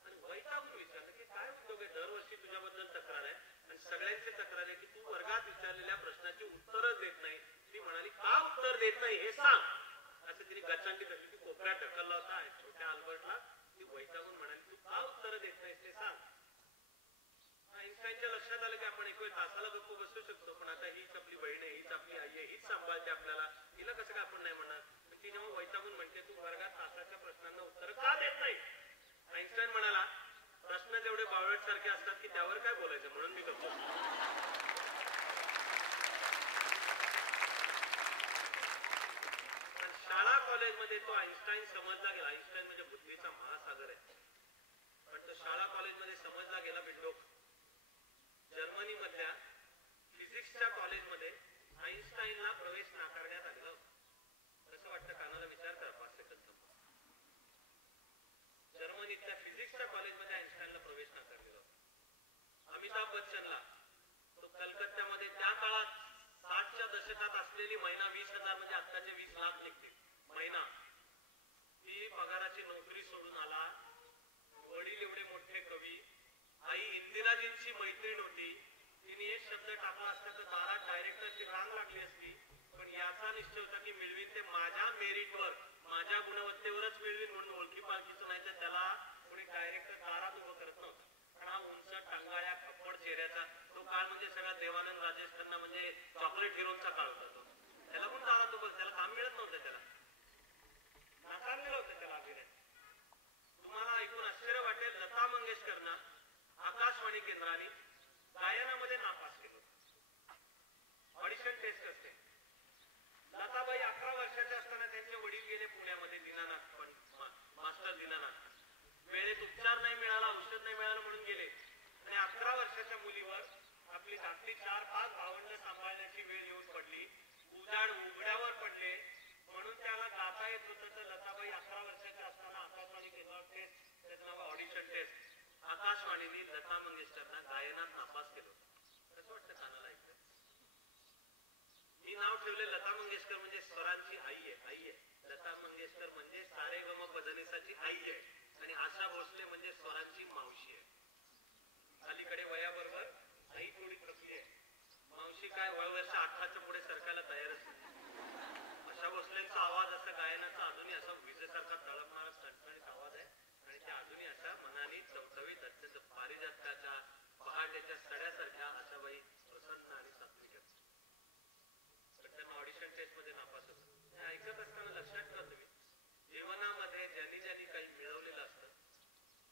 आणि वैतागून विचारलं की काय उद्योग आहे, दरवर्षी तुझ्याबद्दल तक्रार आहे आणि सगळ्यांचे देत नाही हे सांग, असं तिने गच्चांडी धरली. ती कोपऱ्यात ढकलला होता छोट्या अल्बर्टला. ती वैतागून म्हणाली, तू का उत्तर देत नाहीस ते सांग. आईन्स्टाईनच्या लक्षात आलं की आपण एक वेळ तासाला गप्प बसू शकतो, पण आता हीच आपली बहीण आहे, हीच आपली आई आहे, हीच सांभाळते आपल्याला, तिला कसं काय आपण नाही म्हणणार. तिने मग वैतागून म्हणते, तू वर्गात तासाच्या प्रश्नांना उत्तर का देत नाही. आईन्स्टाईन म्हणाला, प्रश्न जेवढे बावळट सारखे असतात की त्यावर काय बोलायचं, म्हणून मी गप्प. शाळा कॉलेजमध्ये तो आईन्स्टाईन समजला गेला. आईन्स्टाईन म्हणजे बुद्धीचा महासागर आहे, पण तो शाळा कॉलेजमध्ये समजला गेला बिंडोक. जर्मनी मधल्या फिजिक्सच्या कॉलेजमध्ये आईन्स्टाईनला प्रवेश नाकारण्यात आलेला होता. कसं वाटतं कानाला विचार करा 5 सेकंद. जर्मनीतल्या फिजिक्सच्या कॉलेजमध्ये आईन्स्टाईनला प्रवेश नाकारलेला होता. अमिताभ बच्चनला तो कलकत्त्यामध्ये त्या काळात 60च्या दशकात असलेली महिना 20,000 म्हणजे आत्ताचे 20 लाख निघतील महिना, ती पगाराची नोकरी सोडून आला. वडील एवढे मोठे कवी, आई इंदिराजींची मैत्रीण होती, तिने एक शब्द टाकला असता तर दारात डायरेक्टरची रांग लागली असती. पण याचा निश्चय होता की मिळवीन ते माझ्या मेरिटवर, माझ्या गुणवत्तेवरच मिळवीन, म्हणून ओळखी पालखीचं नाही तर त्याला कोणी डायरेक्टर दारात उभं करत नव्हतं. पण हा उंच टांगाळ्या खप्पड चेहऱ्याचा तो काळ म्हणजे सगळा देवानंद राजेश खन्ना म्हणजे चॉकलेट हिरोचा काळ होता तो. त्याला पण दारात उभं, त्याला काम मिळत नव्हतं, त्याला नाकारलेलं होतं त्याला अभिनय. तुम्हाला ऐकून आश्चर्य वाटेल, लता मंगेशकरना आकाशवाणी केंद्राने गायनामध्ये नापास केलं. ऑडिशन टेस्ट असते. लताबाई 11 वर्षाच्या असताना त्यांचे वडील गेले पुण्यामध्ये दीनानाथ, पण मास्टर दीनानाथ. वेळेत उपचार नाही मिळाला, औषध नाही मिळालं म्हणून गेले. आणि 11 वर्षाच्या मुलीवर आपली धाकटी 4-5 भावंड सांभाळण्याची वेळ येऊन पडली. उजाड उघड्यावर पडले, म्हणून त्याला गाता येत होतं. तर लताबाई 11 वर्षाच्या असताना आकाशवाणी केंद्रावर टेस्ट, त्याचं नाव ऑडिशन टेस्ट, आकाशवाणीने लता मंगेशकरना गायनात नापास केलं. कसं वाटतं कानाला ऐकलं. मी नाव ठेवले लता मंगेशकर म्हणजे स्वरांची आई आहे, आई आहे. लता मंगेशकर म्हणजे सारेगम पधनिसाची आई आहे, आणि आशा भोसले म्हणजे स्वरांची मावशी आहे. अलीकडे वयाबरोबर आई थोडी थकली आहे. मावशी काय वर्ष 18च्या पुढे सरकायला तयारच नाही. आशा भोसलेंचा आवाज असा गायनाचा अजूनही असा विजेसारखा तळपणारा सणसणीत आवाज आहे, आणि त्या अजूनही अशा मनाने चवचवीत अत्यंत पारिजातकाच्या पहाटेच्या सड्यासारख्या आशाबाई प्रसन्न आणि सात्विक आहेत. पण त्यांना ऑडिशन टेस्ट मध्ये नापास होतं. हे ऐकत असताना लक्षात ठेवा तुम्ही, जीवनामध्ये ज्यांनी ज्यांनी काही मिळवलेलं असतं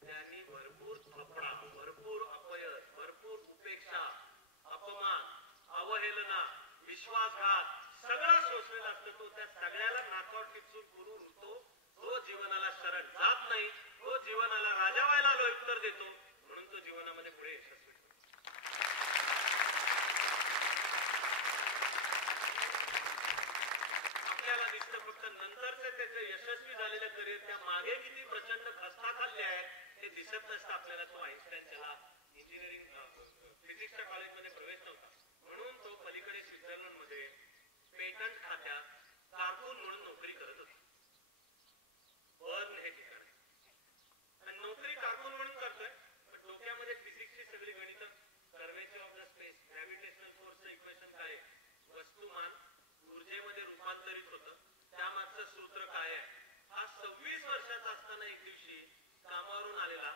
त्यांनी भरपूर थोपडा, भरपूर अपयश, भरपूर उपेक्षा, अपमान, अवहेलना, विश्वासघात सगळं सोसलेला असतो. तो त्या सगळ्याला नाकावर टिचून करून तो जीवनाला शरण जात नाही, तो जीवनाला राजा व्हायला उत्तर देतो, म्हणून तो जीवनामध्ये पुढे यशस्वी होतो. आपल्याला दिसतं फक्त नंतरचे त्याचे यशस्वी झालेल्या करिअर, त्या मागे किती प्रचंड खस्ताखाल्ले आहेत हे दिसत नसतं आपल्याला. तो आईन्स्टाईन त्याला इंजिनिअरिंग फिजिक्सच्या कॉलेजमध्ये प्रवेश नव्हता, म्हणून तो पलीकडे स्वित्झर्लंड मध्ये पेटंट खात्यात कारकून म्हणून नोकरी करत होता. बर्न हे ठिकाण आहे, आणि नोकरी कारकून म्हणून करतोय, पण डोक्यामध्ये फिजिक्सची सगळी गणितं, curvature of the space, gravitational फोर्सचं इक्वेशन काय, वस्तुमान ऊर्जेमध्ये रूपांतरित होतं, त्यामागचं सूत्र काय आहे, हा 26 वर्षाचा असताना एक दिवशी कामावरून आलेला,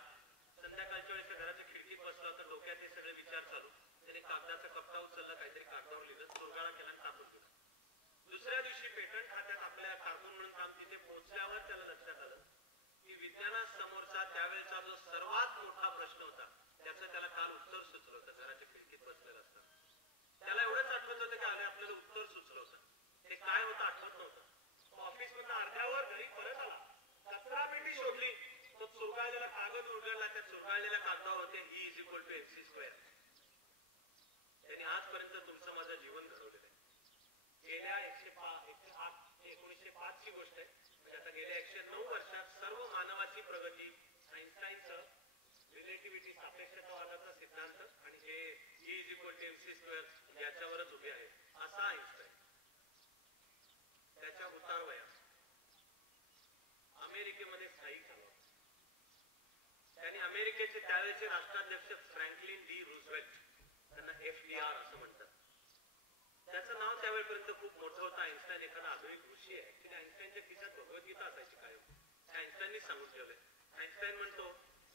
संध्याकाळच्या वेळेस घराच्या खिडकीत बसला होता, डोक्यात हे सगळे विचार चालू. त्याने कागदाचा कप्पा उचलला, काहीतरी कागदावर लिहिलं, चुरगाळा केला आणि टाकून दिला. दुसऱ्या दिवशी पेटंट खात्यात आपल्या कारकून म्हणून काम तिथे पोहोचल्यावर त्याला लक्षात आलं की विज्ञानासमोरचा त्यावेळेचा जो सर्वात मोठा प्रश्न होता त्याचं त्याला काल उत्तर सुचलं होतं. घराच्या खिडकीत बसलेलं असताना त्याला एवढंच आठवत होतं की अरे आपल्याला उत्तर सुचलं होतं, ते काय होतं आठवत नव्हतं. ऑफिस मधून अर्ध्यावर घरी परत आला, कचरा पेटी शोधली, तो चुरगाळलेला कागद उघडला, त्या चुरगाळलेल्या कागदावर होते E=mc². त्यांनी आजपर्यंत तुमचं माझं जीवन घडवलेलं आहे. गेल्या 1905 ची गोष्ट आहे, म्हणजे आता गेल्या 109 वर्षात सर्व मानवाची प्रगती आईन्स्टाईनचं रिलेटिव्हिटी सापेक्षतावादाचा सिद्धांत आणि हे E=mc² याच्यावरच उभी आहे. असा आईन्स्टाईन त्याच्या उतार वयात अमेरिकेमध्ये स्थायिक झाला. त्यांनी अमेरिकेचे त्यावेळेचे राष्ट्राध्यक्ष फ्रँकलिन डी रूझवेल्ट, त्यांना FDR असं म्हणतात, त्याचं नाव त्यावेळेपर्यंत होईपर्यंत खूप मोठा होता. आईन्स्टाईन एखादा आधुनिक ऋषी आहे. ऍक्च्युली आईन्स्टाईनच्या खिशात भगवद्गीता असायची कायम. आईन्स्टाईननी सांगून ठेवलंय. आईन्स्टाईन म्हणतो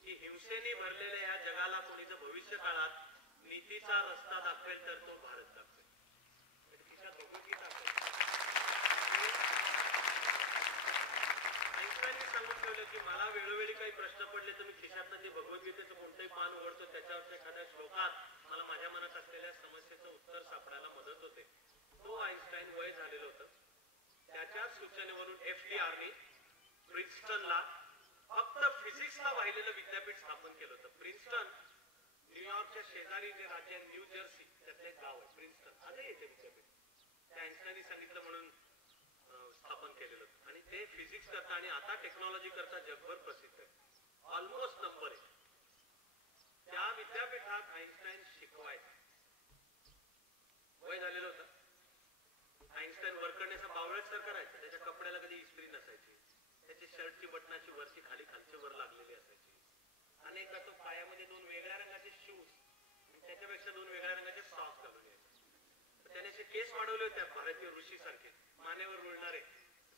की हिंसेने भरलेल्या या जगाला कोणी जर भविष्य काळात नीतीचा रस्ता दाखवेल तर तो भारत दाखवेल. खिशात भगवद्गीता आईन्स्टाईनने सांगून ठेवलं की मला वेळोवेळी काही प्रश्न पडले तर मी खिशातनं जे भगवद्गीतेचं कोणतंही पान उघडतो त्याच्यावरच्या एखाद्या श्लोकात मला माझ्या मनात असलेल्या समस्येचं उत्तर सापडायला मदत होते. तो आईन्स्टाईन वय झालेलं होतं. त्याच्याच सूचनेवरून FDRने प्रिन्स्टनला फक्त फिजिक्सला वाहिलेलं विद्यापीठ स्थापन केलं होतं. प्रिन्स्टन न्यूयॉर्कच्या शेजारी जे राज्य आहे न्यू जर्सी त्यातलं एक गाव आहे प्रिन्स्टन. आजही येते विद्यापीठ. त्या आईन्स्टाईनने सांगितलं म्हणून स्थापन केलेलं होतं. आणि ते फिजिक्स करता आणि आता टेक्नॉलॉजी करता जगभर प्रसिद्ध आहे. ऑलमोस्ट नंबर आहे. त्या विद्यापीठात आईन्स्टाईन शिकवायचा. वय झालेलं होतं. आईन्स्टाईन वरकडण्याचा बावळटसर करायचा. त्याच्या कपड्याला कधी इस्त्री नसायची. त्याची शर्टची बटनाची वरची खाली खालची वर लागलेली असायची. अनेकदा तो पायामध्ये 2 वेगळ्या रंगाचे शूज आणि त्याच्यापेक्षा 2 वेगळ्या रंगाचे सॉक्स घालून यायचे. त्याने असे केस वाढवले होते भारतीय ऋषी सारखे मानेवर रुळणारे.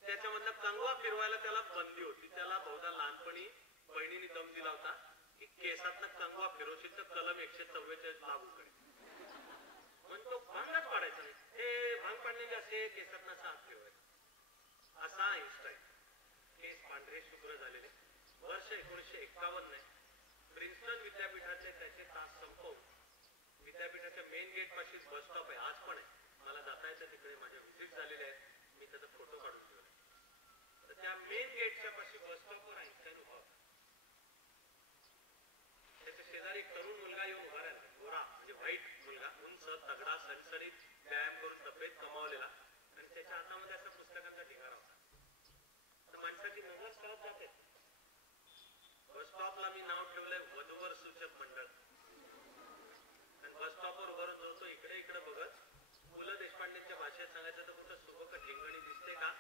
त्याच्यामधला कंगवा फिरवायला त्याला बंदी होती. त्याला बहुधा लहानपणी बहिणीने दम दिला होता की केसातनं कंगवा फिरवशील तर कलम 144 लागू करेल. म्हणून तो भांगच पाडायचा नाही. हे भांग पाडलेले असे केसातनं असा हात फिरवायचा. असा आईन्स्टाईन. केस पांढरे शुभ्र झालेले. वर्ष 1951 आहे. प्रिन्स्टन विद्यापीठाचे त्याचे तास संपवून विद्यापीठाच्या मेन गेट पाशीच बस स्टॉप आहे. आज पण आहे. मला जाता येतं तिकडे. माझ्या व्हिजिट झालेल्या आहेत. मी त्याचा फोटो काढून ठेवला. तर त्या मेन गेटच्या पाशी बस स्टॉपवर आईन्स्टाईन उभा होता. त्याच्या शेजारी एक तरुण मुलगा येऊन उभा राहिला. गोरा म्हणजे व्हाईट मुलगा, उंच, तगडा, सणसणीत, व्यायाम करून तब्येत कमावलेला आणि त्याच्या हातामध्ये असा पुस्तकांचा ढिगारा होता. तर माणसाची नजर करत जाते. बस स्टॉपला मी नाव ठेवलंय वधूवर सूचक मंडळ. आणि बस स्टॉपवर उभारून जो इकडे इकडे बघत पु ल देशपांडेंच्या भाषेत सांगायचं तर कुठं सुबक ठिंगणी दिसते का,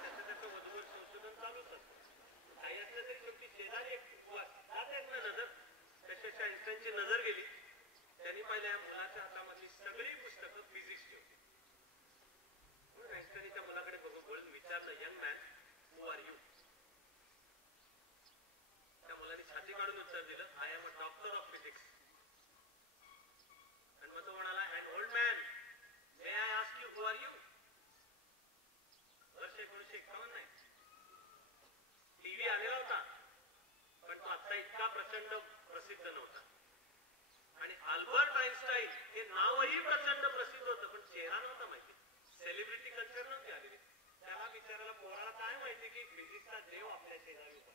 त्याचं त्याचं वधूवर संशोधन चालूच असतं. काही असलं तरी शेवटी शेजारी एक जात आहेत ना नजर. त्याच्या आईन्स्टाईनची नजर गेली. त्यांनी पाहिल्या या मुलाच्या हातामधली सगळी पुस्तकं फिजिक्सची होती. म्हणून आईन्स्टाईन त्या मुलाकडे बघून विचारलं, young man, who are you? त्या मुलाने छाती काढून उत्तर दिलं, I am a doctor of physics. आणि मग तो म्हणाला, and old man, may I ask you who are you? वर्ष 1951 नाही. टीव्ही आलेला होता पण तो आता इतका प्रचंड प्रसिद्ध नव्हता. आणि अल्बर्ट आईन्स्टाईन हे नावही प्रचंड प्रसिद्ध होतं पण चेहरा नव्हता माहिती. सेलिब्रिटी कल्चर नव्हती आलेली. त्याला विचारायला पोराला काय माहिती की फिजिक्सचा देव आपल्या शेजारी होता.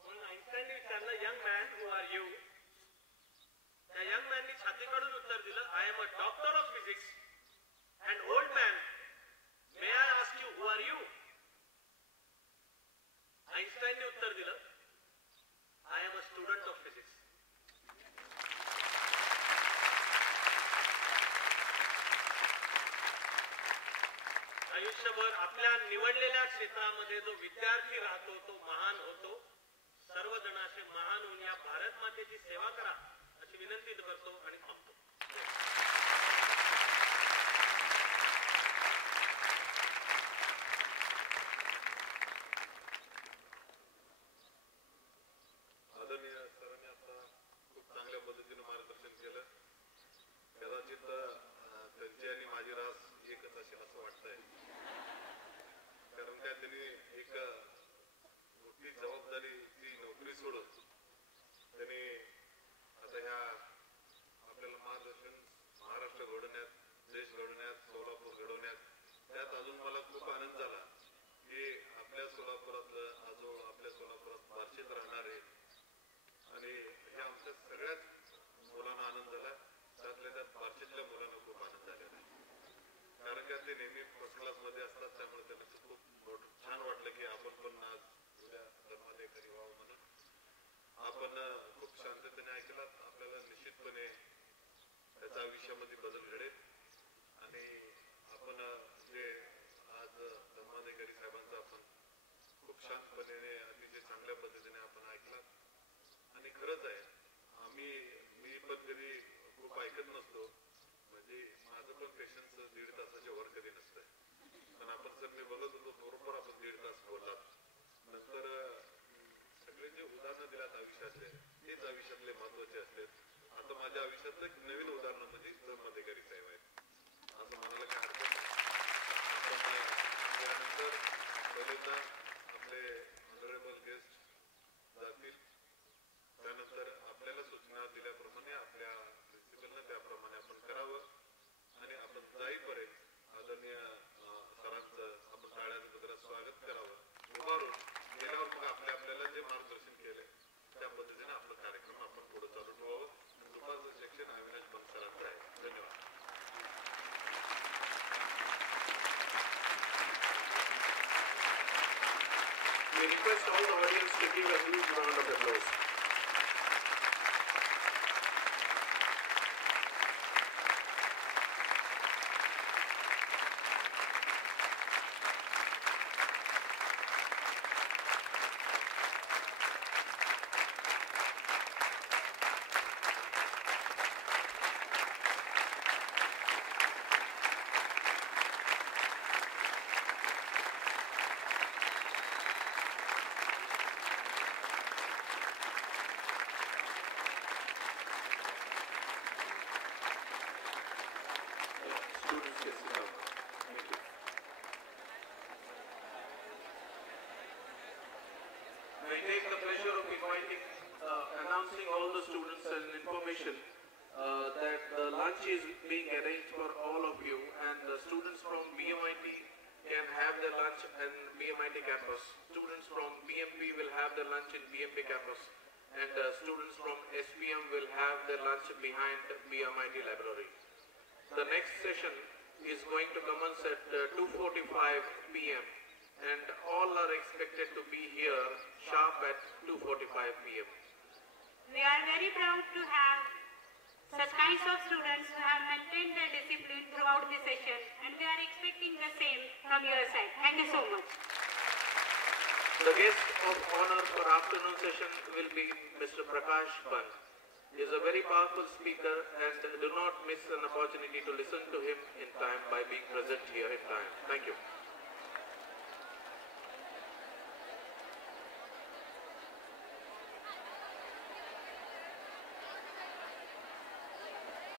म्हणून आईन्स्टाईनने विचारलं, young man, who are you? त्या यंग मॅननी छाती काढून उत्तर दिलं, I am a doctor of physics. And old man, may I ask you who are you? आईन्स्टाईनने उत्तर दिलं, I am a student of physics. आयुष्यभर आपल्या निवडलेल्या क्षेत्रामध्ये जो विद्यार्थी राहतो तो महान होतो. सर्वजण असे महान होऊन या भारत मातेची सेवा करा अशी विनंती करतो आणि थांबतो. आदरणीय सरांनी आता खूप चांगल्या पद्धतीने मार्गदर्शन केलं. कदाचित त्यांची आणि माझी रास एकच असेल असं वाटतंय. कारण काय त्यांनी एक मोठी जबाबदारी ती नोकरी सोडून त्यांनी आता ह्या आपल्याला मार्गदर्शन महाराष्ट्र घडवण्यात, देश घडवण्यात, सोलापूर घडवण्यात, त्यात अजून मला खूप आनंद झाला की आपल्या सोलापुरातलं अजून आपल्या सोलापुरात बार्शीत राहणारे आणि हे आमच्या सगळ्याच मुलांना आनंद झाला. त्यातल्या त्यात बार्शीतल्या मुलांना खूप आनंद झालेला आहे. कारण का ते नेहमी फर्स्ट क्लास मध्ये असतात. त्यामुळे त्यांना खूप छान वाटलं की आपण पण आज उद्या धर्माधिकारी व्हावं म्हणून. आपण खूप शांततेने ऐकलात. आपल्याला निश्चितपणे त्याच्या आयुष्यामध्ये बदल घडेल आणि आपण जे आज धर्माधिकारी साहेबांचा आपण खूप शांतपणे अतिशय चांगल्या पद्धतीने आपण ऐकलात. आणि खरंच आहे, मी पण कधी खूप ऐकत नसतो. म्हणजे माझं पण पेशन्स 1.5 तास वर्षातले हेच आयुष्यातले महत्वाचे असते. आता माझ्या आयुष्यातलं एक नवीन उदाहरण म्हणजे धर्माधिकारी साहेब आहेत असं म्हणायला काय हरकत नाही. त्यानंतर पहिल्यांदा आपले ऑनरेबल गेस्ट जातील. त्यानंतर आपल्याला सूचना दिल्याप्रमाणे आपल्या प्रिन्सिपलनं त्याप्रमाणे आपण करावं आणि आपण जाईपर्यंत आदरणीय सरांचं आपण टाळ्याचं गजरात स्वागत करावं. उभारून गेल्यावर मग आपल्याला जे मार्गदर्शन केले त्या पद्धतीने आपला कार्यक्रम आपण पुढे चालू ठेवावं. दुपारचं सेक्शन अविनाश बंद सरांचं आहे. धन्यवाद. We request all the audience to give a huge round of applause. Students, yes, sit down. Thank you. I take the pleasure of announcing all the students and information that the lunch is being arranged for all of you, and the students from BMIT can have their lunch in BMIT campus. Students from BMP will have their lunch in BMP campus, and students from SPM will have their lunch behind BMIT library. The next session is going to commence at 2:45 p.m. and all are expected to be here sharp at 2:45 p.m. We are very proud to have such kinds of students who have maintained their discipline throughout the session, and we are expecting the same from your side. Thank you so much. The guest of honor for afternoon session will be Mr. Prakash Band. He is a very powerful speaker, and do not miss an opportunity to listen to him in time by being present.